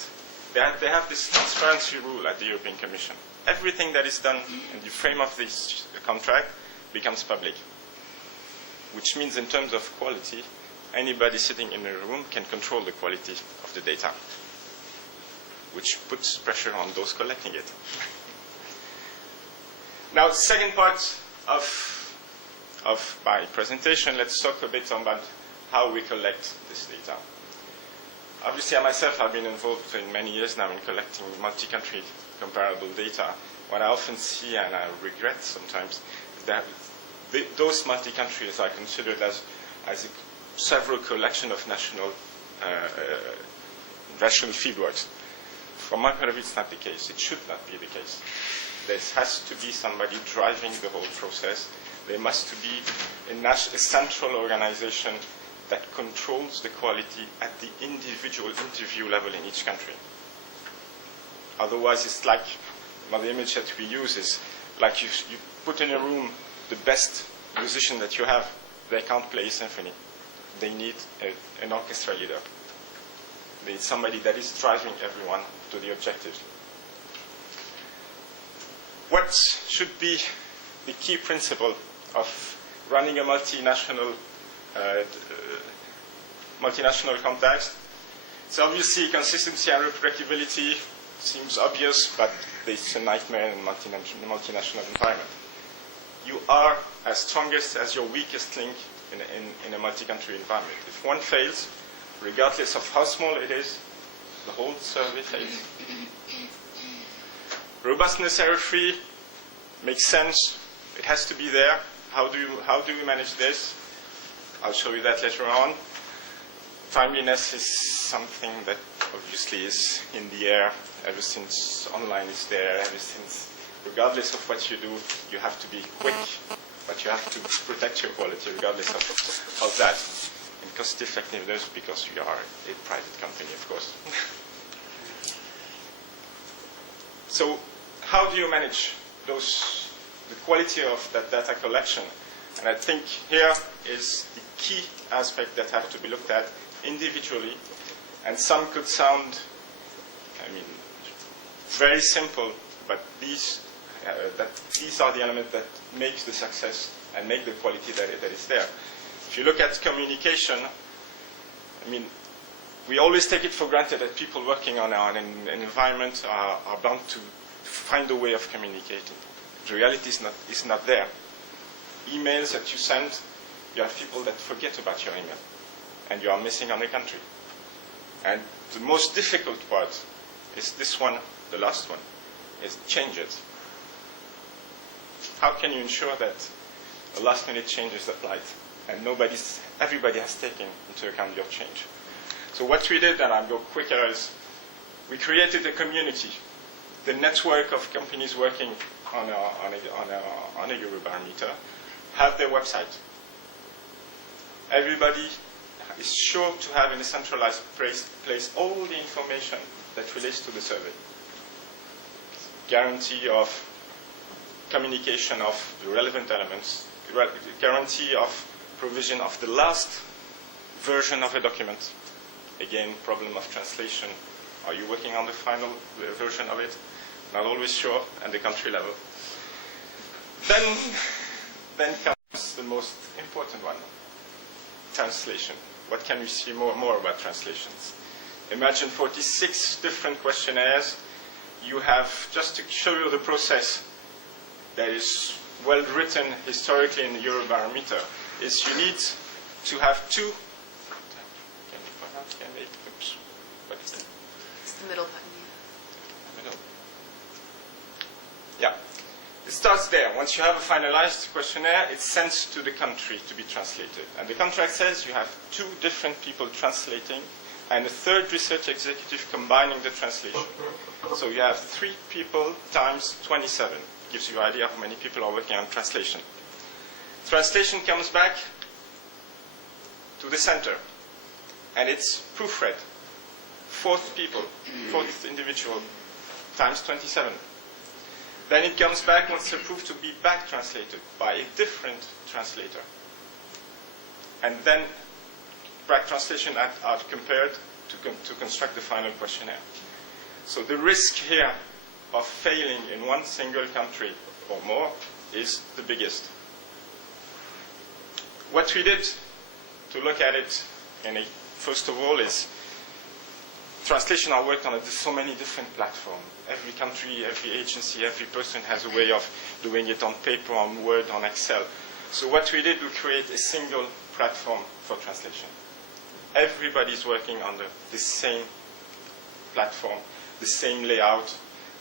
they have this transparency rule at the European Commission. Everything that is done in the frame of this contract becomes public, which means in terms of quality, anybody sitting in a room can control the quality of the data, which puts pressure on those collecting it. Now, the second part of my presentation, let's talk a bit about how we collect this data. Obviously, I myself have been involved in many years now in collecting multi-country comparable data. What I often see, and I regret sometimes, is that those multi-countries are considered as several collection of national fieldworks. From my point of view, it's not the case. It should not be the case. There has to be somebody driving the whole process. There must be a central organization that controls the quality at the individual interview level in each country. Otherwise, it's like, the image that we use is like you put in a room the best musician that you have. They can't play a symphony. They need an orchestra leader. They need somebody that is driving everyone to the objectives. What should be the key principle of running a multinational context? So obviously consistency and reproducibility seems obvious, but it's a nightmare in a multinational environment. You are as strongest as your weakest link in a multi-country environment. If one fails, regardless of how small it is, the whole survey fails. Robustness, error-free, makes sense. It has to be there. How do we manage this? I'll show you that later on. Timeliness is something that obviously is in the air ever since online is there, ever since, regardless of what you do, you have to be quick, but you have to protect your quality regardless of that. And cost effectiveness, because we are a private company, of course. So how do you manage the quality of that data collection? And I think here is the key aspect that have to be looked at individually. And some could sound, very simple, but these are the elements that make the success and make the quality that is there. If you look at communication, we always take it for granted that people working on an environment are bound to find a way of communicating. The reality is not there. Emails that you send, you have people that forget about your email, and you are missing on the country. And the most difficult part is this one, the last one, is change it. How can you ensure that a last-minute change is applied and everybody has taken into account your change? So what we did, and I'll go quicker, is we created a community, the network of companies working on a Eurobarometer have their website. Everybody is sure to have in a centralized place all the information that relates to the survey. Guarantee of communication of the relevant elements, guarantee of provision of the last version of a document. Again, problem of translation. Are you working on the final version of it? Not always sure at the country level. Then comes the most important one, translation. What can we see more about translations? Imagine 46 different questionnaires. You have, just to show you the process that is well written historically in the Eurobarometer, is you need to have two It starts there. Once you have a finalized questionnaire, it's sent to the country to be translated. And the contract says you have 2 different people translating and a 3rd research executive combining the translation. So you have 3 people times 27. Gives you an idea of how many people are working on translation. Translation comes back to the center, and it's proofread. 4th people, 4th individual, times 27. Then it comes back, once approved, to be back translated by a different translator. And then back translation are compared to construct the final questionnaire. So the risk here of failing in one single country or more is the biggest. What we did to look at it, first of all, is translation are worked on so many different platforms. Every country, every agency, every person has a way of doing it on paper, on Word, on Excel. So what we did, we create a single platform for translation. Everybody's working on the same platform, the same layout,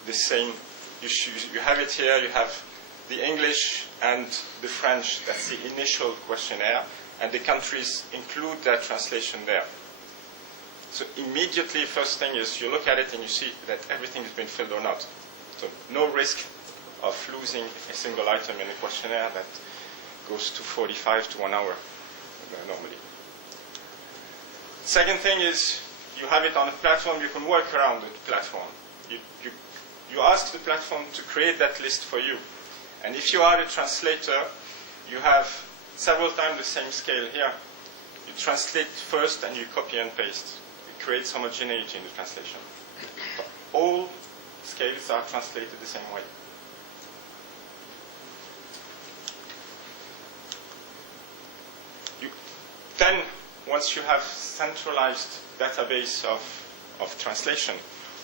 the same. You have it here, you have the English and the French, that's the initial questionnaire, and the countries include that translation there. So immediately, first thing is you look at it and you see that everything has been filled or not. So no risk of losing a single item in the questionnaire that goes to 45 to 1 hour normally. Second thing is you have it on a platform, you can work around the platform. You ask the platform to create that list for you. And if you are a translator, you have several times the same scale here. You translate first and you copy and paste. It creates homogeneity in the translation. All scales are translated the same way. Then, once you have centralized database of translation,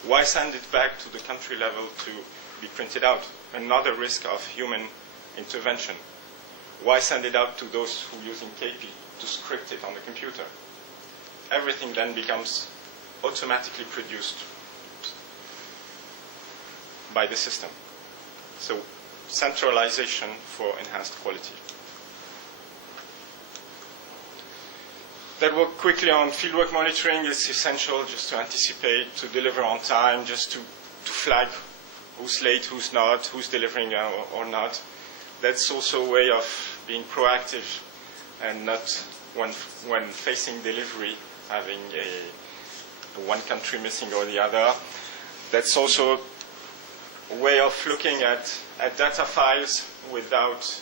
why send it back to the country level to be printed out? Another risk of human intervention. Why send it out to those who are using KP to script it on the computer? Everything then becomes automatically produced by the system. So centralization for enhanced quality. That work quickly on fieldwork monitoring is essential just to anticipate, to deliver on time, just to flag who's late, who's not, who's delivering or not. That's also a way of being proactive and not when facing delivery, having one country missing or the other. That's also a way of looking at data files without,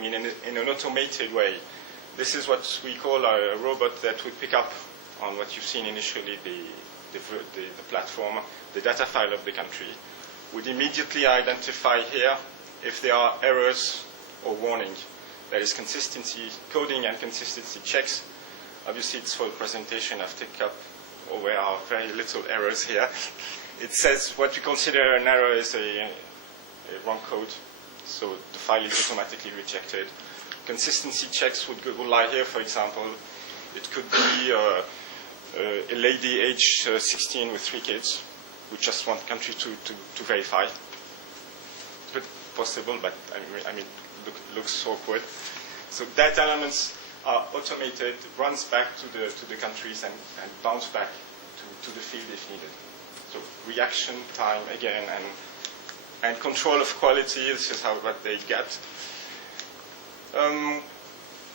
in an automated way. This is what we call a robot that would pick up on what you've seen initially, the platform, the data file of the country, would immediately identify here if there are errors or warning. That is consistency, coding and consistency checks. Obviously, it's for the presentation I've taken up, or there are very little errors here. It says what we consider an error is a wrong code, so the file is automatically rejected. Consistency checks would lie here, for example. It could be a lady age 16 with 3 kids. We just want the country to verify. But possible, but looks awkward. So that elements are automated, runs back to the countries and bounce back to the field if needed. So reaction time again and control of quality. This is what they get.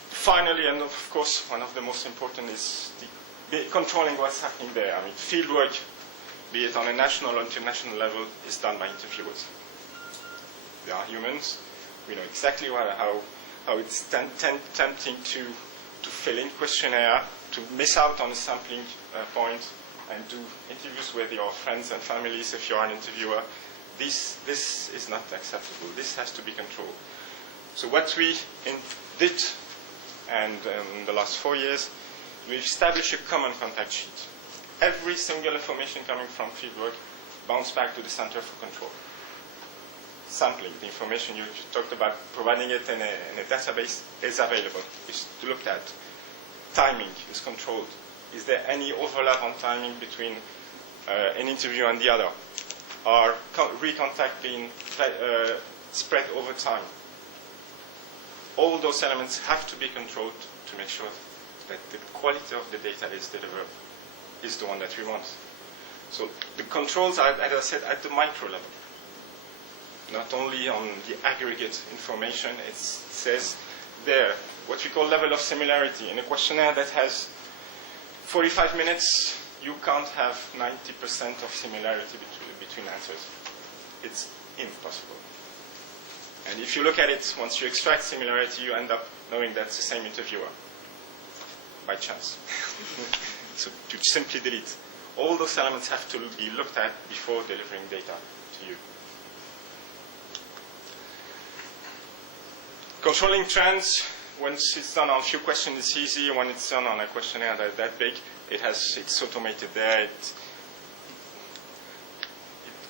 Finally, and of course, one of the most important is controlling what's happening there. Field work, be it on a national or international level, is done by interviewers. They are humans. We know exactly how it's tempting to fill in questionnaire, to miss out on a sampling point, and do interviews with your friends and families if you are an interviewer. This is not acceptable. This has to be controlled. So what we did, and in the last 4 years, we established a common contact sheet. Every single information coming from fieldwork bounced back to the Center for Control. Sampling, the information you talked about, providing it in a database is available. It's looked at. Timing is controlled. Is there any overlap on timing between an interview and the other? are recontact being spread over time. All those elements have to be controlled to make sure that the quality of the data is delivered is the one that we want. So the controls are, as I said, at the micro level. Not only on the aggregate information, it says there what we call level of similarity. In a questionnaire that has 45 minutes, you can't have 90% of similarity between answers. It's impossible. And if you look at it, once you extract similarity, you end up knowing that's the same interviewer, by chance. So you simply delete. All those elements have to be looked at before delivering data to you. Controlling trends, once it's done on a few questions, it's easy. When it's done on a questionnaire that big, it's automated there. It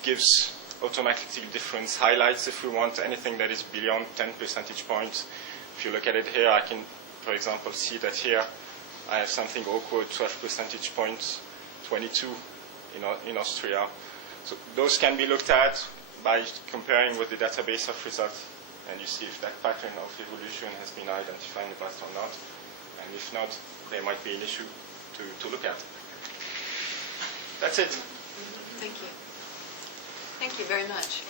gives automatically different highlights if we want anything that is beyond 10 percentage points. If you look at it here, I can, for example, see that here I have something awkward, 12 percentage points, 22 in Austria. So those can be looked at by comparing with the database of results, and you see if that pattern of evolution has been identified in the past or not. And if not, there might be an issue to look at. That's it. Thank you. Thank you very much.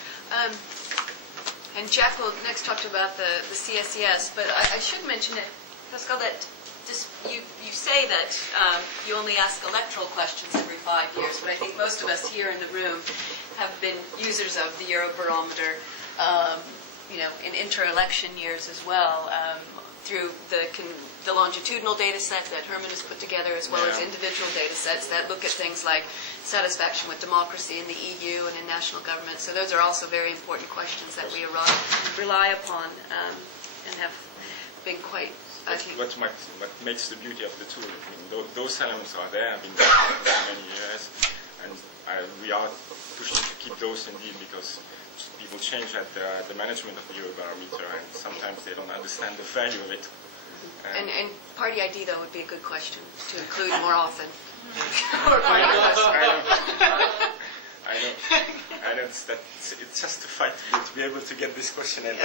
And Jack will next talk about the CSES, but I should mention, Pascal, that you say that you only ask electoral questions every 5 years, but I think most of us here in the room have been users of the Eurobarometer, in inter-election years as well, through the longitudinal data set that Herman has put together, as well as individual data sets that look at things like satisfaction with democracy in the EU and in national government. So those are also very important questions that we rely upon and have been quite, I think... What makes the beauty of the tool, those elements are there, have been there for many years, and we are pushing to keep those indeed, because people change at the management of the Eurobarometer, and sometimes they don't understand the value of it. And party ID, though, would be a good question to include more often. I know it's just a fight to be able to get this question in.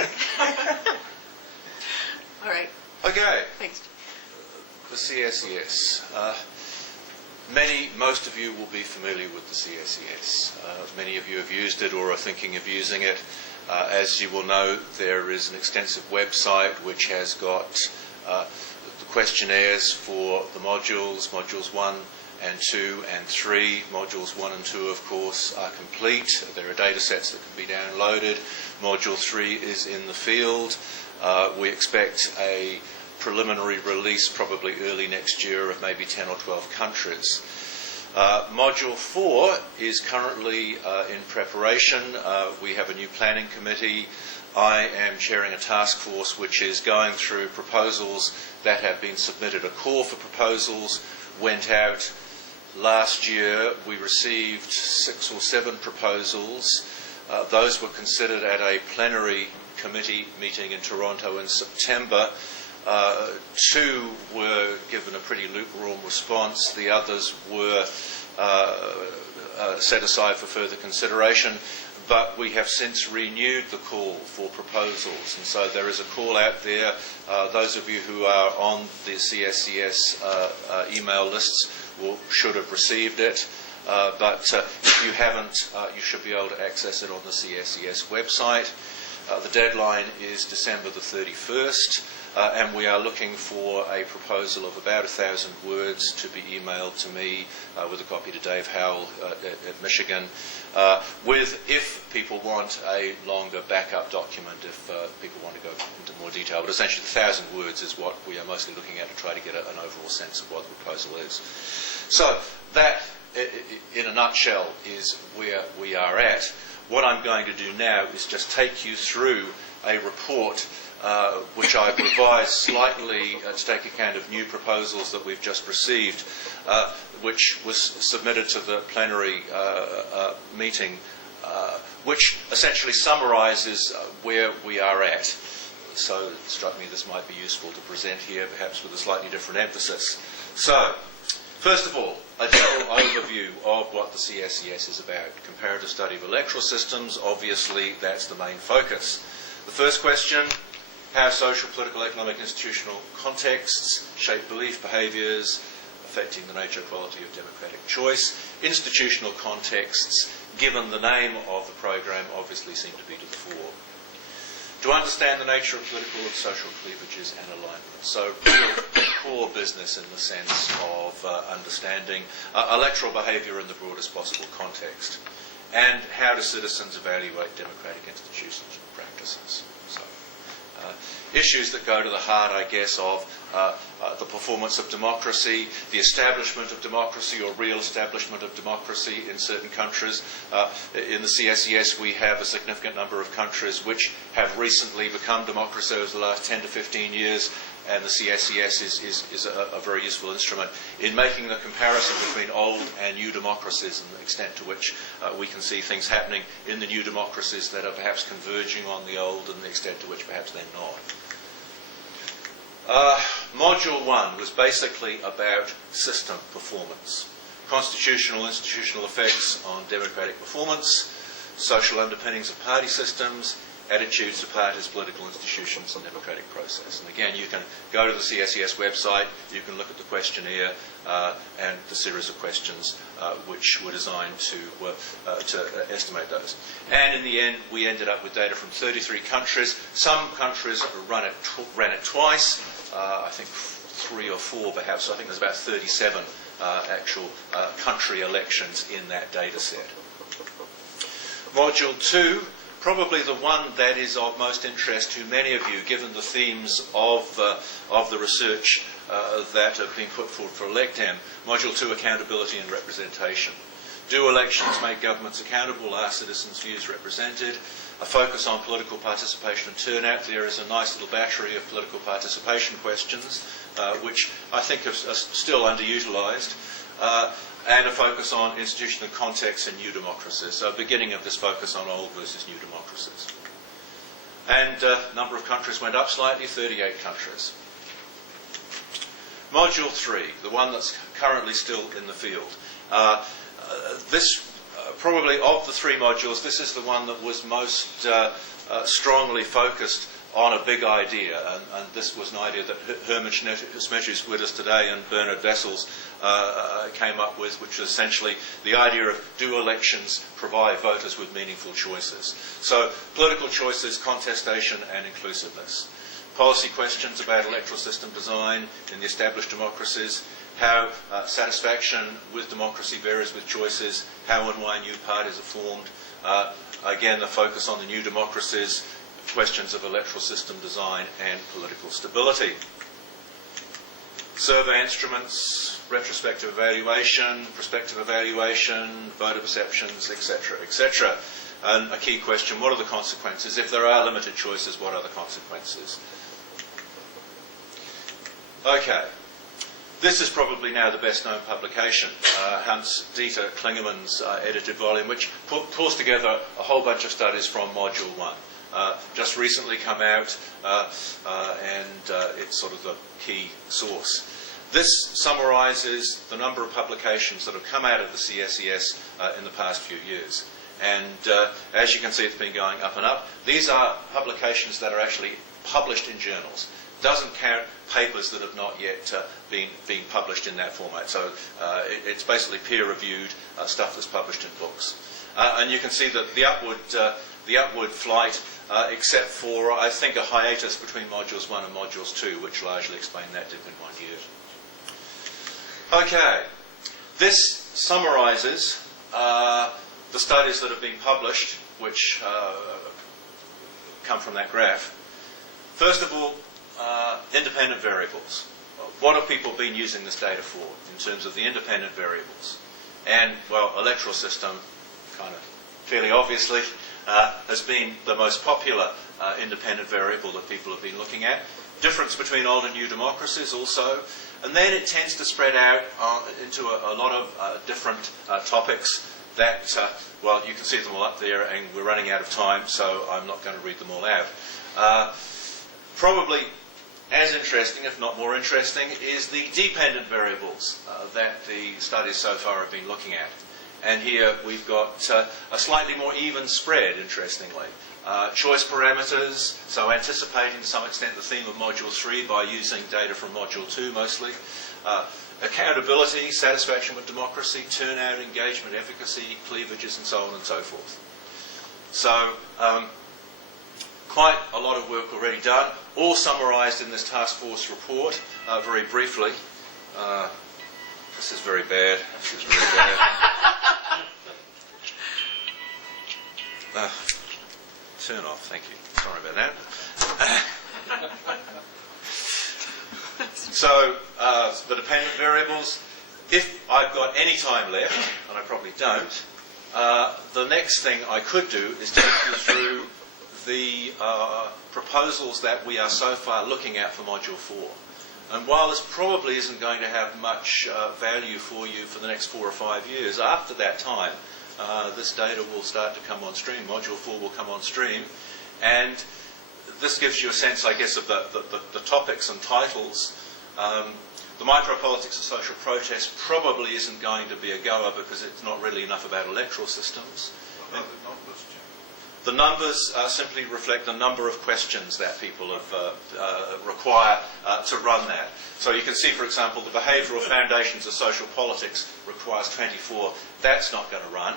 All right. Okay. Thanks. The CSES. Most of you will be familiar with the CSES. Many of you have used it or are thinking of using it. As you will know, there is an extensive website which has got the questionnaires for the modules 1 and 2 and 3. Modules 1 and 2, of course, are complete. There are data sets that can be downloaded. Module 3 is in the field. We expect a preliminary release probably early next year of maybe 10 or 12 countries. Module 4 is currently in preparation. We have a new planning committee. I am chairing a task force which is going through proposals that have been submitted. A call for proposals went out last year. We received 6 or 7 proposals. Those were considered at a plenary committee meeting in Toronto in September. 2 were given a pretty lukewarm response. The others were set aside for further consideration. But we have since renewed the call for proposals. And so there is a call out there. Those of you who are on the CSES email lists should have received it. But if you haven't, you should be able to access it on the CSES website. The deadline is December the 31st. And we are looking for a proposal of about 1,000 words to be emailed to me with a copy to Dave Howell at Michigan. If people want a longer backup document, if people want to go into more detail. But essentially 1,000 words is what we are mostly looking at to try to get an overall sense of what the proposal is. So that, in a nutshell, is where we are at. What I'm going to do now is just take you through a report which I've revised slightly to take account of new proposals that we've just received, which was submitted to the plenary meeting, which essentially summarises where we are at. So it struck me this might be useful to present here, perhaps with a slightly different emphasis. So, First of all, a general overview of what the CSES is about. Comparative study of electoral systems, obviously that's the main focus. The first question, how social, political, economic, institutional contexts shape belief, behaviours, affecting the nature and quality of democratic choice. Institutional contexts, given the name of the program, obviously seem to be to the fore. To understand the nature of political and social cleavages and alignments. So real core business in the sense of understanding electoral behaviour in the broadest possible context. And how do citizens evaluate democratic institutions and practices? So, issues that go to the heart, I guess, of the performance of democracy, the establishment of democracy or real establishment of democracy in certain countries. In the CSES we have a significant number of countries which have recently become democracy over the last 10 to 15 years, and the CSES is a very useful instrument in making the comparison between old and new democracies and the extent to which we can see things happening in the new democracies that are perhaps converging on the old and the extent to which perhaps they're not. Module 1 was basically about system performance. Constitutional, institutional effects on democratic performance, social underpinnings of party systems, attitudes to parties, political institutions and democratic process. And again, you can go to the CSES website, you can look at the questionnaire and the series of questions which were designed to estimate those. And in the end, we ended up with data from 33 countries. Some countries ran it twice, I think 3 or 4 perhaps. So I think there's about 37 actual country elections in that data set. Module 2, probably the one that is of most interest to many of you, given the themes of the research that have been put forward for ELECTEM. Module 2, accountability and representation. Do elections make governments accountable? Are citizens' views represented? A focus on political participation and turnout. There is a nice little battery of political participation questions, which I think are still underutilised. And a focus on institutional context and new democracies. So a beginning of this focus on old versus new democracies. And number of countries went up slightly, 38 countries. Module 3, the one that's currently still in the field. This, probably of the 3 modules, this is the one that was most strongly focused on a big idea, and this was an idea that Herman Schmetter, who's with us today, and Bernard Wessels came up with, which was essentially the idea of do elections provide voters with meaningful choices. So political choices, contestation and inclusiveness. Policy questions about electoral system design in the established democracies, how satisfaction with democracy varies with choices, how and why new parties are formed. Again, the focus on the new democracies, questions of electoral system design and political stability. Survey instruments, retrospective evaluation, prospective evaluation, voter perceptions, etc., etc. And a key question, what are the consequences? If there are limited choices, what are the consequences? Okay. This is probably now the best known publication, Hans-Dieter Klingemann's edited volume, which pulls together a whole bunch of studies from Module 1. Just recently come out, and it's sort of the key source. This summarises the number of publications that have come out of the CSES in the past few years. And as you can see, it's been going up and up. These are publications that are actually published in journals. Doesn't count papers that have not yet been published in that format. So it's basically peer-reviewed stuff that's published in books. And you can see that the upward flight, except for, I think, a hiatus between Modules 1 and Modules 2, which largely explain that dip in 1 year. Okay, this summarises the studies that have been published, which come from that graph. First of all, independent variables. What have people been using this data for in terms of the independent variables? And, well, electoral system, kind of fairly obviously, has been the most popular independent variable that people have been looking at. Difference between old and new democracies also. And then it tends to spread out into a lot of different topics that, well, you can see them all up there, and we're running out of time, so I'm not going to read them all out. Probably as interesting, if not more interesting, is the dependent variables that the studies so far have been looking at. And here we've got a slightly more even spread, interestingly. Choice parameters, so anticipating to some extent the theme of Module 3 by using data from Module 2 mostly. Accountability, satisfaction with democracy, turnout, engagement, efficacy, cleavages, and so on and so forth. So, quite a lot of work already done, all summarised in this task force report very briefly. This is very bad. This is very bad. Turn off, thank you. Sorry about that. So, the dependent variables, if I've got any time left, and I probably don't, the next thing I could do is take you through the proposals that we are so far looking at for Module 4. And while this probably isn't going to have much value for you for the next 4 or 5 years, after that time, this data will start to come on stream. Module 4 will come on stream. And this gives you a sense, I guess, of the topics and titles. The micropolitics of social protest probably isn't going to be a goer because it's not really enough about electoral systems. The numbers simply reflect the number of questions that people require to run that. So you can see, for example, the behavioural foundations of social politics requires 24. That's not going to run.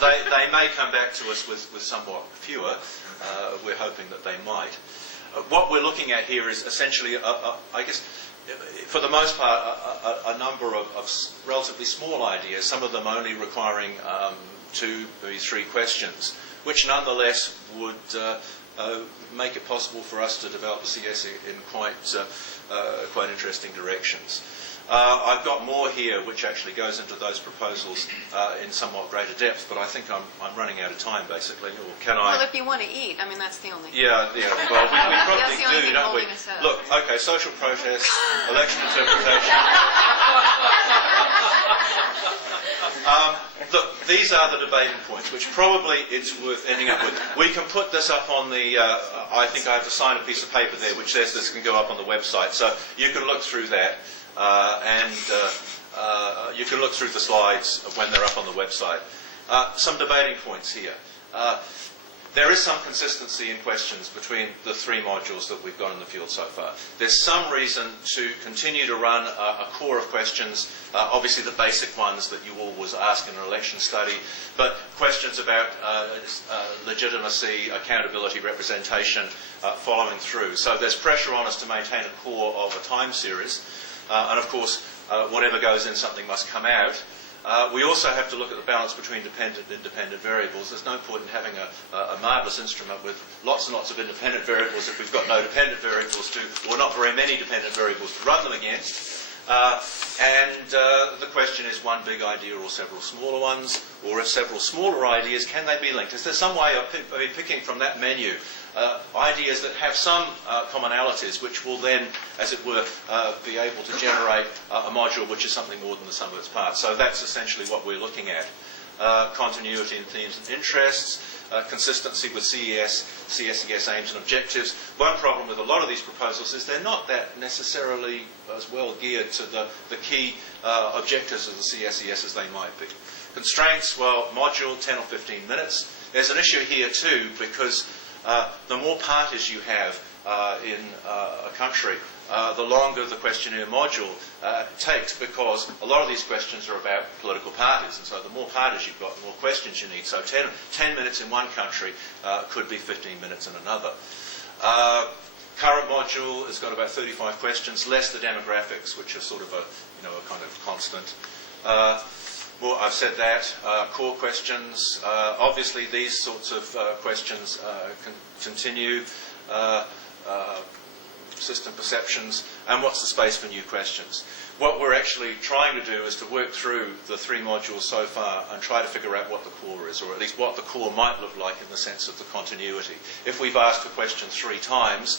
They may come back to us with somewhat fewer. We're hoping that they might. What we're looking at here is essentially, I guess, for the most part, a number of relatively small ideas, some of them only requiring 2, maybe 3 questions, which nonetheless would make it possible for us to develop the CS in quite interesting directions. I've got more here which actually goes into those proposals in somewhat greater depth, but I think I'm running out of time, basically. Or can I? Well, if you want to eat, I mean, that's the only... Yeah, well, we probably That's the only do, thing don't we? holding us up. Look, okay, social protest, election interpretation. Look, these are the debating points, which probably it's worth ending up with. We can put this up on the, I think I have to sign a piece of paper there which says this can go up on the website, so you can look through that. You can look through the slides when they're up on the website. Some debating points here. There is some consistency in questions between the 3 modules that we've got in the field so far. There's some reason to continue to run a core of questions, obviously the basic ones that you always ask in an election study, but questions about legitimacy, accountability, representation, following through. So there's pressure on us to maintain a core of a time series. And of course, whatever goes in, something must come out. We also have to look at the balance between dependent and independent variables. There's no point in having a marvellous instrument with lots and lots of independent variables if we've got no dependent variables or not very many dependent variables to run them against. The question is one big idea or several smaller ones, or if several smaller ideas, can they be linked? Is there some way of picking from that menu ideas that have some commonalities which will then, as it were, be able to generate a module which is something more than the sum of its parts? So that's essentially what we're looking at. Continuity in themes and interests, consistency with CES, CSES aims and objectives. One problem with a lot of these proposals is they're not that necessarily as well geared to the key objectives of the CSES as they might be. Constraints, well, module 10 or 15 minutes. There's an issue here too because the more parties you have in a country, the longer the questionnaire module takes, because a lot of these questions are about political parties, and so the more parties you've got, the more questions you need. So 10 minutes in one country could be 15 minutes in another. Current module has got about 35 questions, less the demographics, which are sort of a kind of constant. Well, I've said that. Core questions. Obviously, these sorts of questions continue. System perceptions, and what's the space for new questions. What we're actually trying to do is to work through the 3 modules so far and try to figure out what the core is, or at least what the core might look like in the sense of the continuity. If we've asked a question 3 times,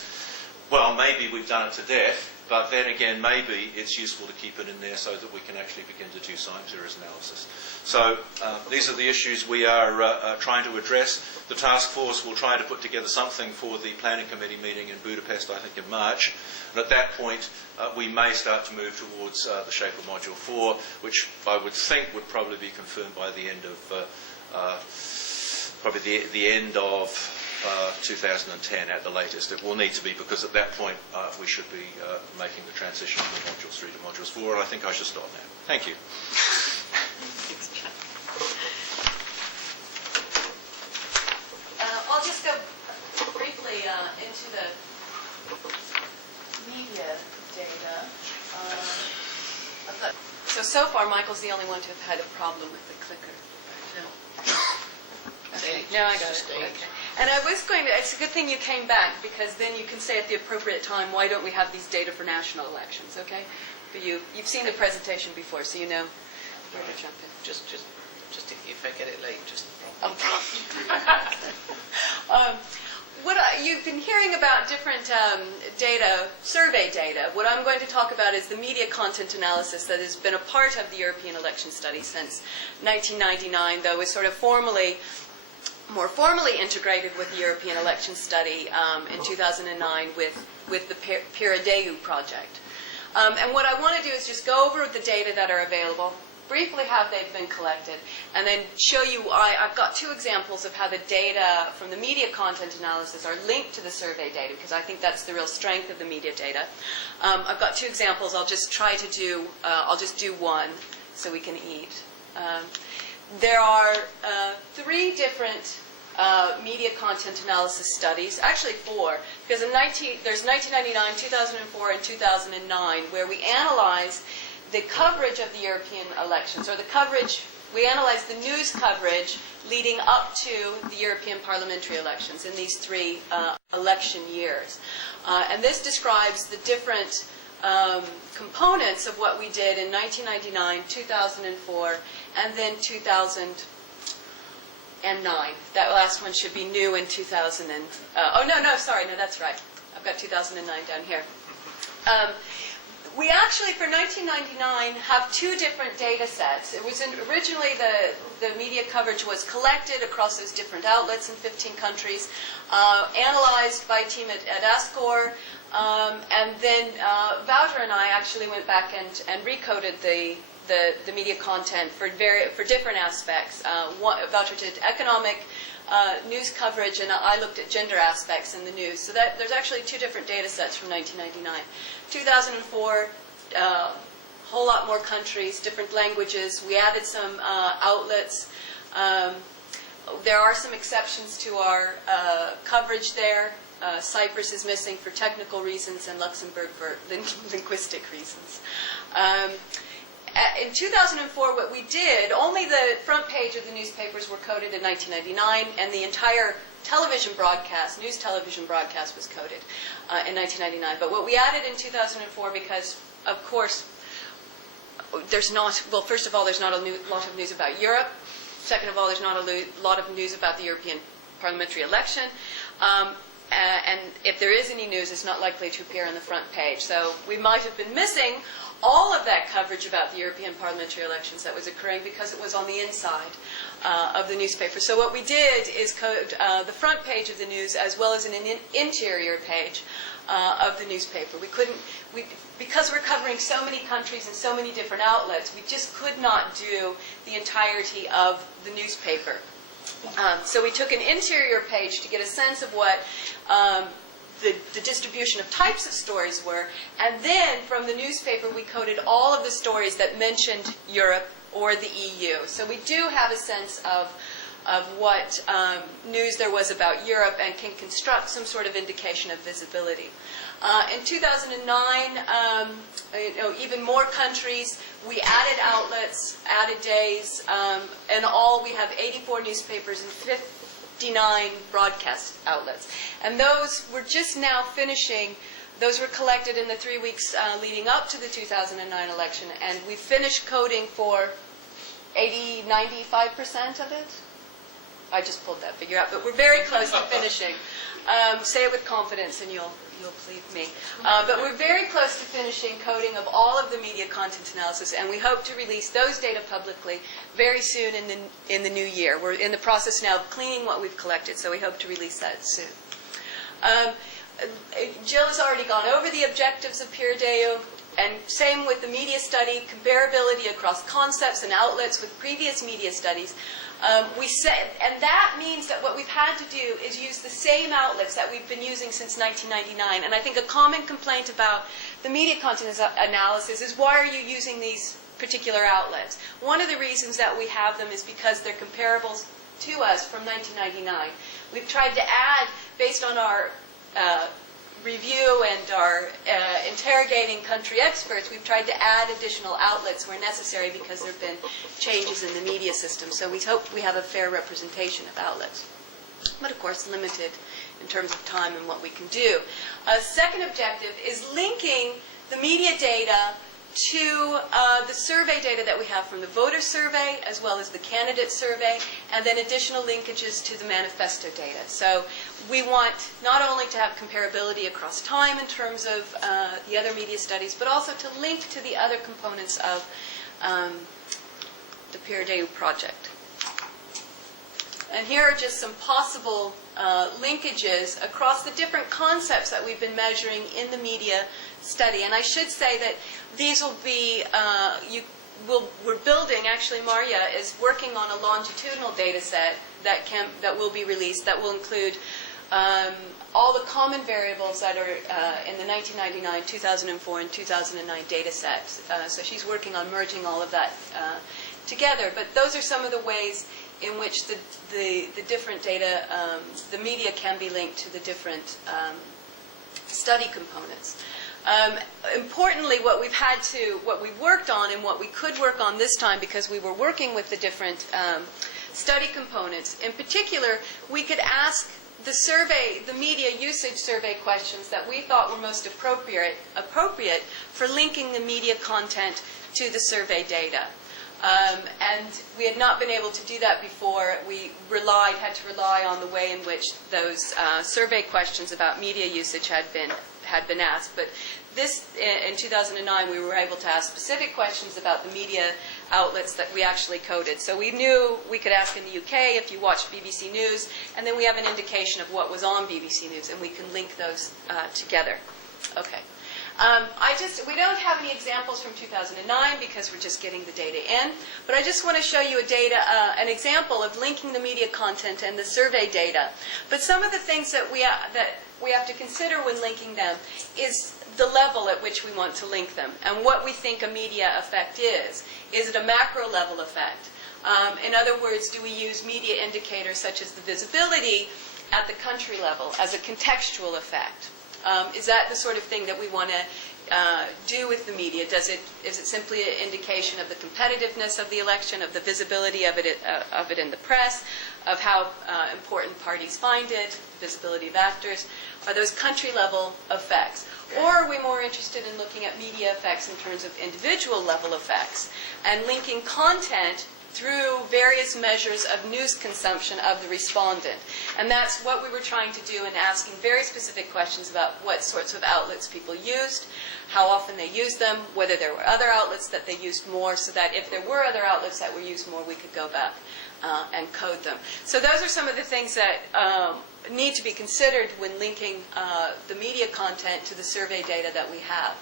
well, maybe we've done it to death, but then again, maybe it's useful to keep it in there so that we can actually begin to do time series analysis. So these are the issues we are trying to address. The task force will try to put together something for the planning committee meeting in Budapest, I think in March. And at that point, we may start to move towards the shape of Module 4, which I would think would probably be confirmed by the end of the end of 2010 at the latest. It will need to be, because at that point we should be making the transition from Modules 3 to Modules 4, and I think I should stop now. Thank you. I'll just go briefly into the media data. So far, Michael's the only one to have had a problem with the clicker. No. Okay. No, I got it. Okay. And I was going to, it's a good thing you came back, because then you can say at the appropriate time, why don't we have these data for national elections, okay? But you've seen the presentation before, so you know where to jump in. Just if I get it late, just... You've been hearing about different data, survey data. What I'm going to talk about is the media content analysis that has been a part of the European election study since 1999, though is sort of more formally integrated with the European election study in 2009 with the Piradeu project. And what I want to do is just go over the data that are available, briefly how they've been collected, and then show you, I've got two examples of how the data from the media content analysis are linked to the survey data, because I think that's the real strength of the media data. I've got two examples. I'll just do one so we can eat. There are three different media content analysis studies, actually four, because there's 1999, 2004, and 2009, where we analyze the coverage of the European elections, or we analyze the news coverage leading up to the European parliamentary elections in these three election years. And this describes the different components of what we did in 1999, 2004, and then 2009. That last one should be new in 2000. Sorry, that's right. I've got 2009 down here. We actually, for 1999, have two different data sets. It was originally the media coverage was collected across those different outlets in 15 countries, analyzed by a team at ASCOR, and then Wouter and I actually went back and recoded the media content for different aspects. Wouter did economic news coverage, and I looked at gender aspects in the news. So there's actually two different data sets from 1999. 2004, whole lot more countries, different languages. We added some outlets. There are some exceptions to our coverage there. Cyprus is missing for technical reasons, and Luxembourg for linguistic reasons. In 2004, what we did, only the front page of the newspapers were coded in 1999, and the entire television broadcast, news television broadcast, was coded in 1999. But what we added in 2004, because, of course, first of all, there's not a lot of news about Europe. Second of all, there's not a lot of news about the European parliamentary election. And if there is any news, it's not likely to appear on the front page. So we might have been missing all of that coverage about the European parliamentary elections that was occurring because it was on the inside of the newspaper. So what we did is code the front page of the news as well as an interior page of the newspaper. Because we're covering so many countries and so many different outlets, we just could not do the entirety of the newspaper. So we took an interior page to get a sense of what the distribution of types of stories were, and then from the newspaper we coded all of the stories that mentioned Europe or the EU. So we do have a sense of what news there was about Europe and can construct some sort of indication of visibility. In 2009, even more countries, we added outlets, added days. In all, we have 84 newspapers and 59 broadcast outlets. And those we're just now finishing. Those were collected in the 3 weeks leading up to the 2009 election, and we finished coding for 95% of it. I just pulled that figure out, but we're very close to finishing. Say it with confidence and you'll believe me. But we're very close to finishing coding of all of the media content analysis, and we hope to release those data publicly very soon in the new year. We're in the process now of cleaning what we've collected, so we hope to release that soon. Jill has already gone over the objectives of Peer Deo, and same with the media study, comparability across concepts and outlets with previous media studies. And that means that what we've had to do is use the same outlets that we've been using since 1999. And I think a common complaint about the media content analysis is, why are you using these particular outlets? One of the reasons that we have them is because they're comparable to us from 1999. We've tried to add, based on our review and our interrogating country experts, we've tried to add additional outlets where necessary because there have been changes in the media system. So we hope we have a fair representation of outlets. But of course, limited in terms of time and what we can do. A second objective is linking the media data to the survey data that we have from the voter survey as well as the candidate survey, and then additional linkages to the manifesto data. So we want not only to have comparability across time in terms of the other media studies, but also to link to the other components of the Peer Deo project. And here are just some possible linkages across the different concepts that we've been measuring in the media study. And I should say that these will be, we're building, actually Maria is working on a longitudinal data set that will be released that will include all the common variables that are in the 1999, 2004, and 2009 data sets. So she's working on merging all of that together. But those are some of the ways in which the different data, the media can be linked to the different study components. Importantly, what we've worked on and what we could work on this time, because we were working with the different study components, in particular, we could ask the media usage survey questions that we thought were most appropriate for linking the media content to the survey data. And we had not been able to do that before. We had to rely on the way in which those survey questions about media usage had been asked. But this, in 2009, we were able to ask specific questions about the media outlets that we actually coded. So we knew we could ask in the UK if you watched BBC News, and then we have an indication of what was on BBC News, and we can link those together. Okay. We don't have any examples from 2009 because we're just getting the data in, but I just want to show you an example of linking the media content and the survey data. But some of the things that we have to consider when linking them is the level at which we want to link them and what we think a media effect is. Is it a macro level effect? In other words, do we use media indicators such as the visibility at the country level as a contextual effect? Is that the sort of thing that we want to do with the media? Is it simply an indication of the competitiveness of the election, of the visibility of it in the press, of how important parties find it, visibility of actors? Are those country-level effects? Or are we more interested in looking at media effects in terms of individual-level effects and linking content through various measures of news consumption of the respondent? And that's what we were trying to do in asking very specific questions about what sorts of outlets people used, how often they used them, whether there were other outlets that they used more, so that if there were other outlets that were used more, we could go back and code them. So those are some of the things that need to be considered when linking the media content to the survey data that we have.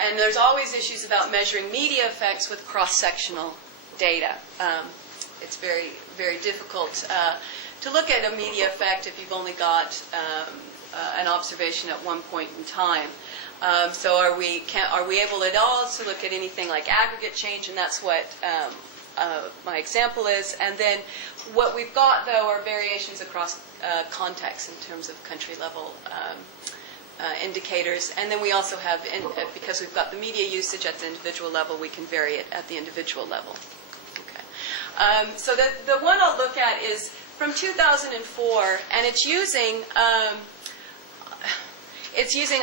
And there's always issues about measuring media effects with cross-sectional data. It's very, very difficult to look at a media effect if you've only got an observation at one point in time. So are we able at all to look at anything like aggregate change? And that's what my example is. And then what we've got, though, are variations across contexts in terms of country-level indicators. And then we also have, because we've got the media usage at the individual level, we can vary it at the individual level. Okay. So the one I'll look at is from 2004, and it's using,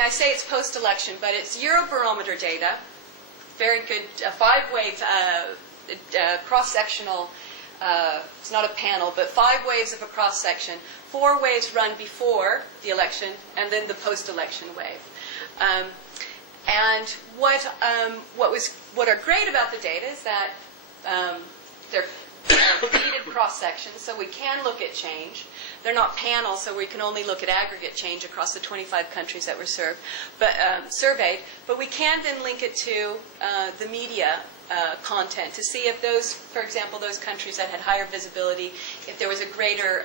I say it's post-election, but it's Eurobarometer data, very good 5-way cross-sectional it's not a panel, but 5 waves of a cross-section. 4 waves run before the election, and then the post-election wave. And what are great about the data is that they're repeated cross-sections, so we can look at change. They're not panels, so we can only look at aggregate change across the 25 countries that were surveyed. But we can then link it to the media content to see if those, for example, those countries that had higher visibility, if there was a greater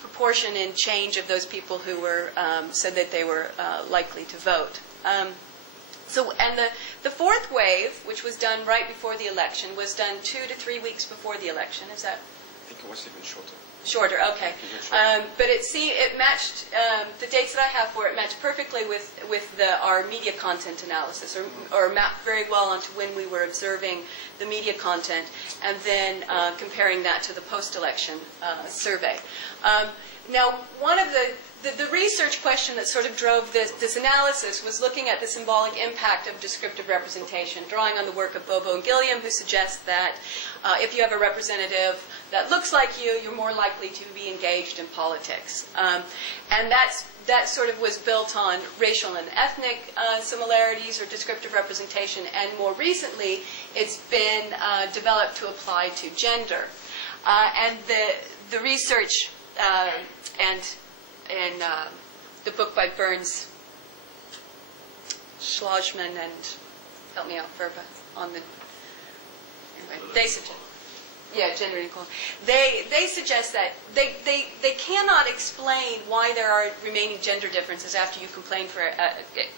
proportion in change of those people who were said that they were likely to vote. And the 4th wave, which was done right before the election, was done 2 to 3 weeks before the election. Is that? I think it was even shorter. Shorter, okay. But it matched, the dates that I have for it matched perfectly with our media content analysis, or mapped very well onto when we were observing the media content, and then comparing that to the post-election survey. Now, one of the research question that sort of drove this analysis was looking at the symbolic impact of descriptive representation, drawing on the work of Bobo and Gilliam, who suggest that if you have a representative that looks like you're more likely to be engaged in politics. And that sort of was built on racial and ethnic similarities or descriptive representation, and more recently it's been developed to apply to gender. And the research and the book by Burns, Schlossman, and help me out, Verba, on the. Anyway, they suggest. Yeah, gender inequality. They suggest that they cannot explain why there are remaining gender differences after you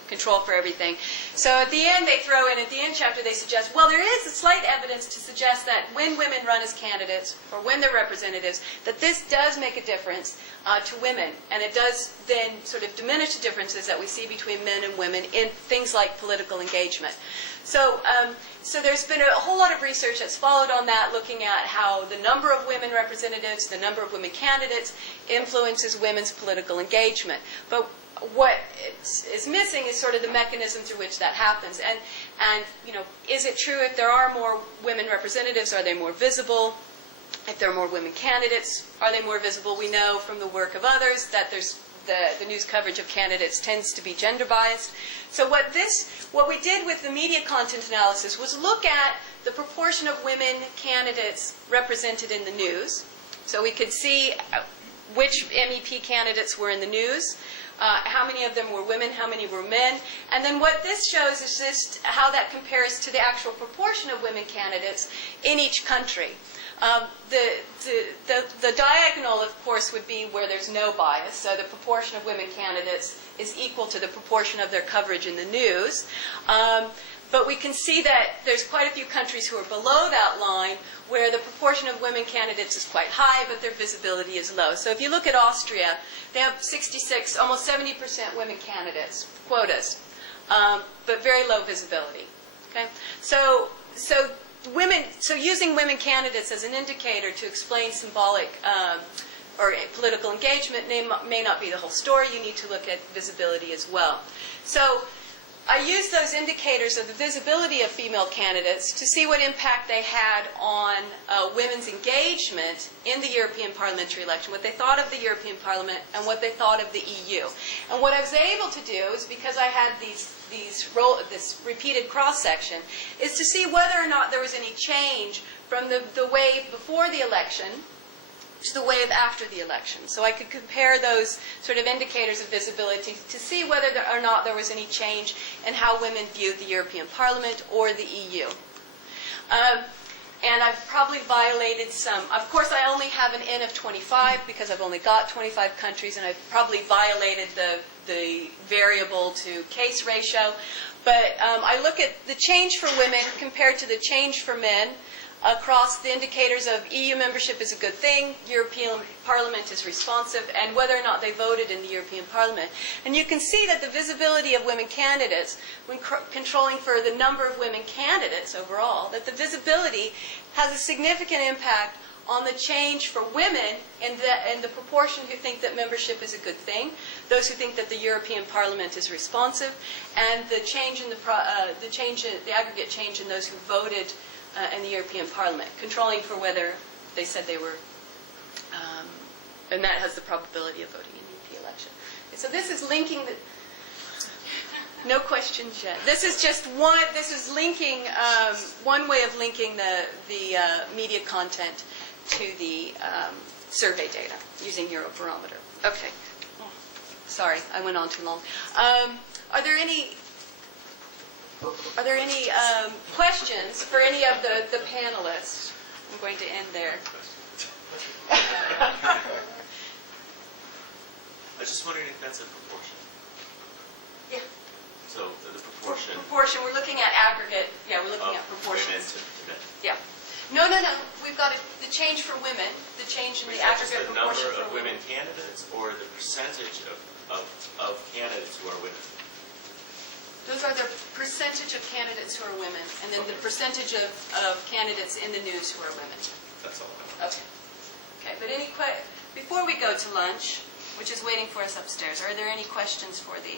control for everything. So at the end, they throw in, at the end chapter, they suggest, well, there is a slight evidence to suggest that when women run as candidates, or when they're representatives, that this does make a difference to women. And it does then sort of diminish the differences that we see between men and women in things like political engagement. So there's been a whole lot of research that's followed on that, looking at how the number of women representatives, the number of women candidates, influences women's political engagement. But what is missing is sort of the mechanism through which that happens. And is it true if there are more women representatives, are they more visible? If there are more women candidates, are they more visible? We know from the work of others that there's the news coverage of candidates tends to be gender biased. So what we did with the media content analysis was look at the proportion of women candidates represented in the news. So we could see which MEP candidates were in the news, how many of them were women, how many were men. And then what this shows is just how that compares to the actual proportion of women candidates in each country. The diagonal, of course, would be where there's no bias. So the proportion of women candidates is equal to the proportion of their coverage in the news. But we can see that there's quite a few countries who are below that line where the proportion of women candidates is quite high, but their visibility is low. So if you look at Austria, they have 66, almost 70% women candidates, quotas, but very low visibility. Okay? So using women candidates as an indicator to explain symbolic or political engagement may not be the whole story. You need to look at visibility as well. So I used those indicators of the visibility of female candidates to see what impact they had on women's engagement in the European parliamentary election, what they thought of the European Parliament and what they thought of the EU. And what I was able to do is, because I had this repeated cross-section, is to see whether or not there was any change from the wave before the election to the wave after the election. So I could compare those sort of indicators of visibility to see whether or not there was any change in how women viewed the European Parliament or the EU. And I've probably violated some. Of course, I only have an N of 25 because I've only got 25 countries, and I've probably violated the variable to case ratio. But I look at the change for women compared to the change for men across the indicators of EU membership is a good thing, European Parliament is responsive, and whether or not they voted in the European Parliament. And you can see that the visibility of women candidates, when controlling for the number of women candidates overall, that the visibility has a significant impact on the change for women in the proportion who think that membership is a good thing, those who think that the European Parliament is responsive, and the change in the aggregate change in those who voted in the European Parliament, controlling for whether they said they were, and that has the probability of voting in the EP election. So this is linking the, no questions yet. This is just one, this is linking, one way of linking the media content to the survey data using Eurobarometer. Okay. Sorry, I went on too long. Are there any questions for any of the panelists? I'm going to end there. I was just wondering if that's a proportion. Yeah. So the proportion. Proportion. We're looking at aggregate. Yeah, we're looking at Women proportions. to men. Yeah. No. We've got the change for women, the change in Is the that just aggregate the proportion number for of women candidates or the percentage of candidates who are women? Those are the percentage of candidates who are women, and then the percentage of candidates in the news who are women. That's all. Okay. Okay, but before we go to lunch, which is waiting for us upstairs, are there any questions for the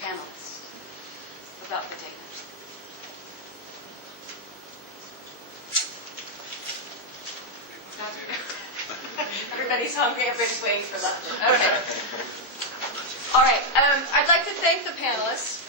panelists about the data? Everybody's hungry, everybody's waiting for lunch. Okay. All right, I'd like to thank the panelists.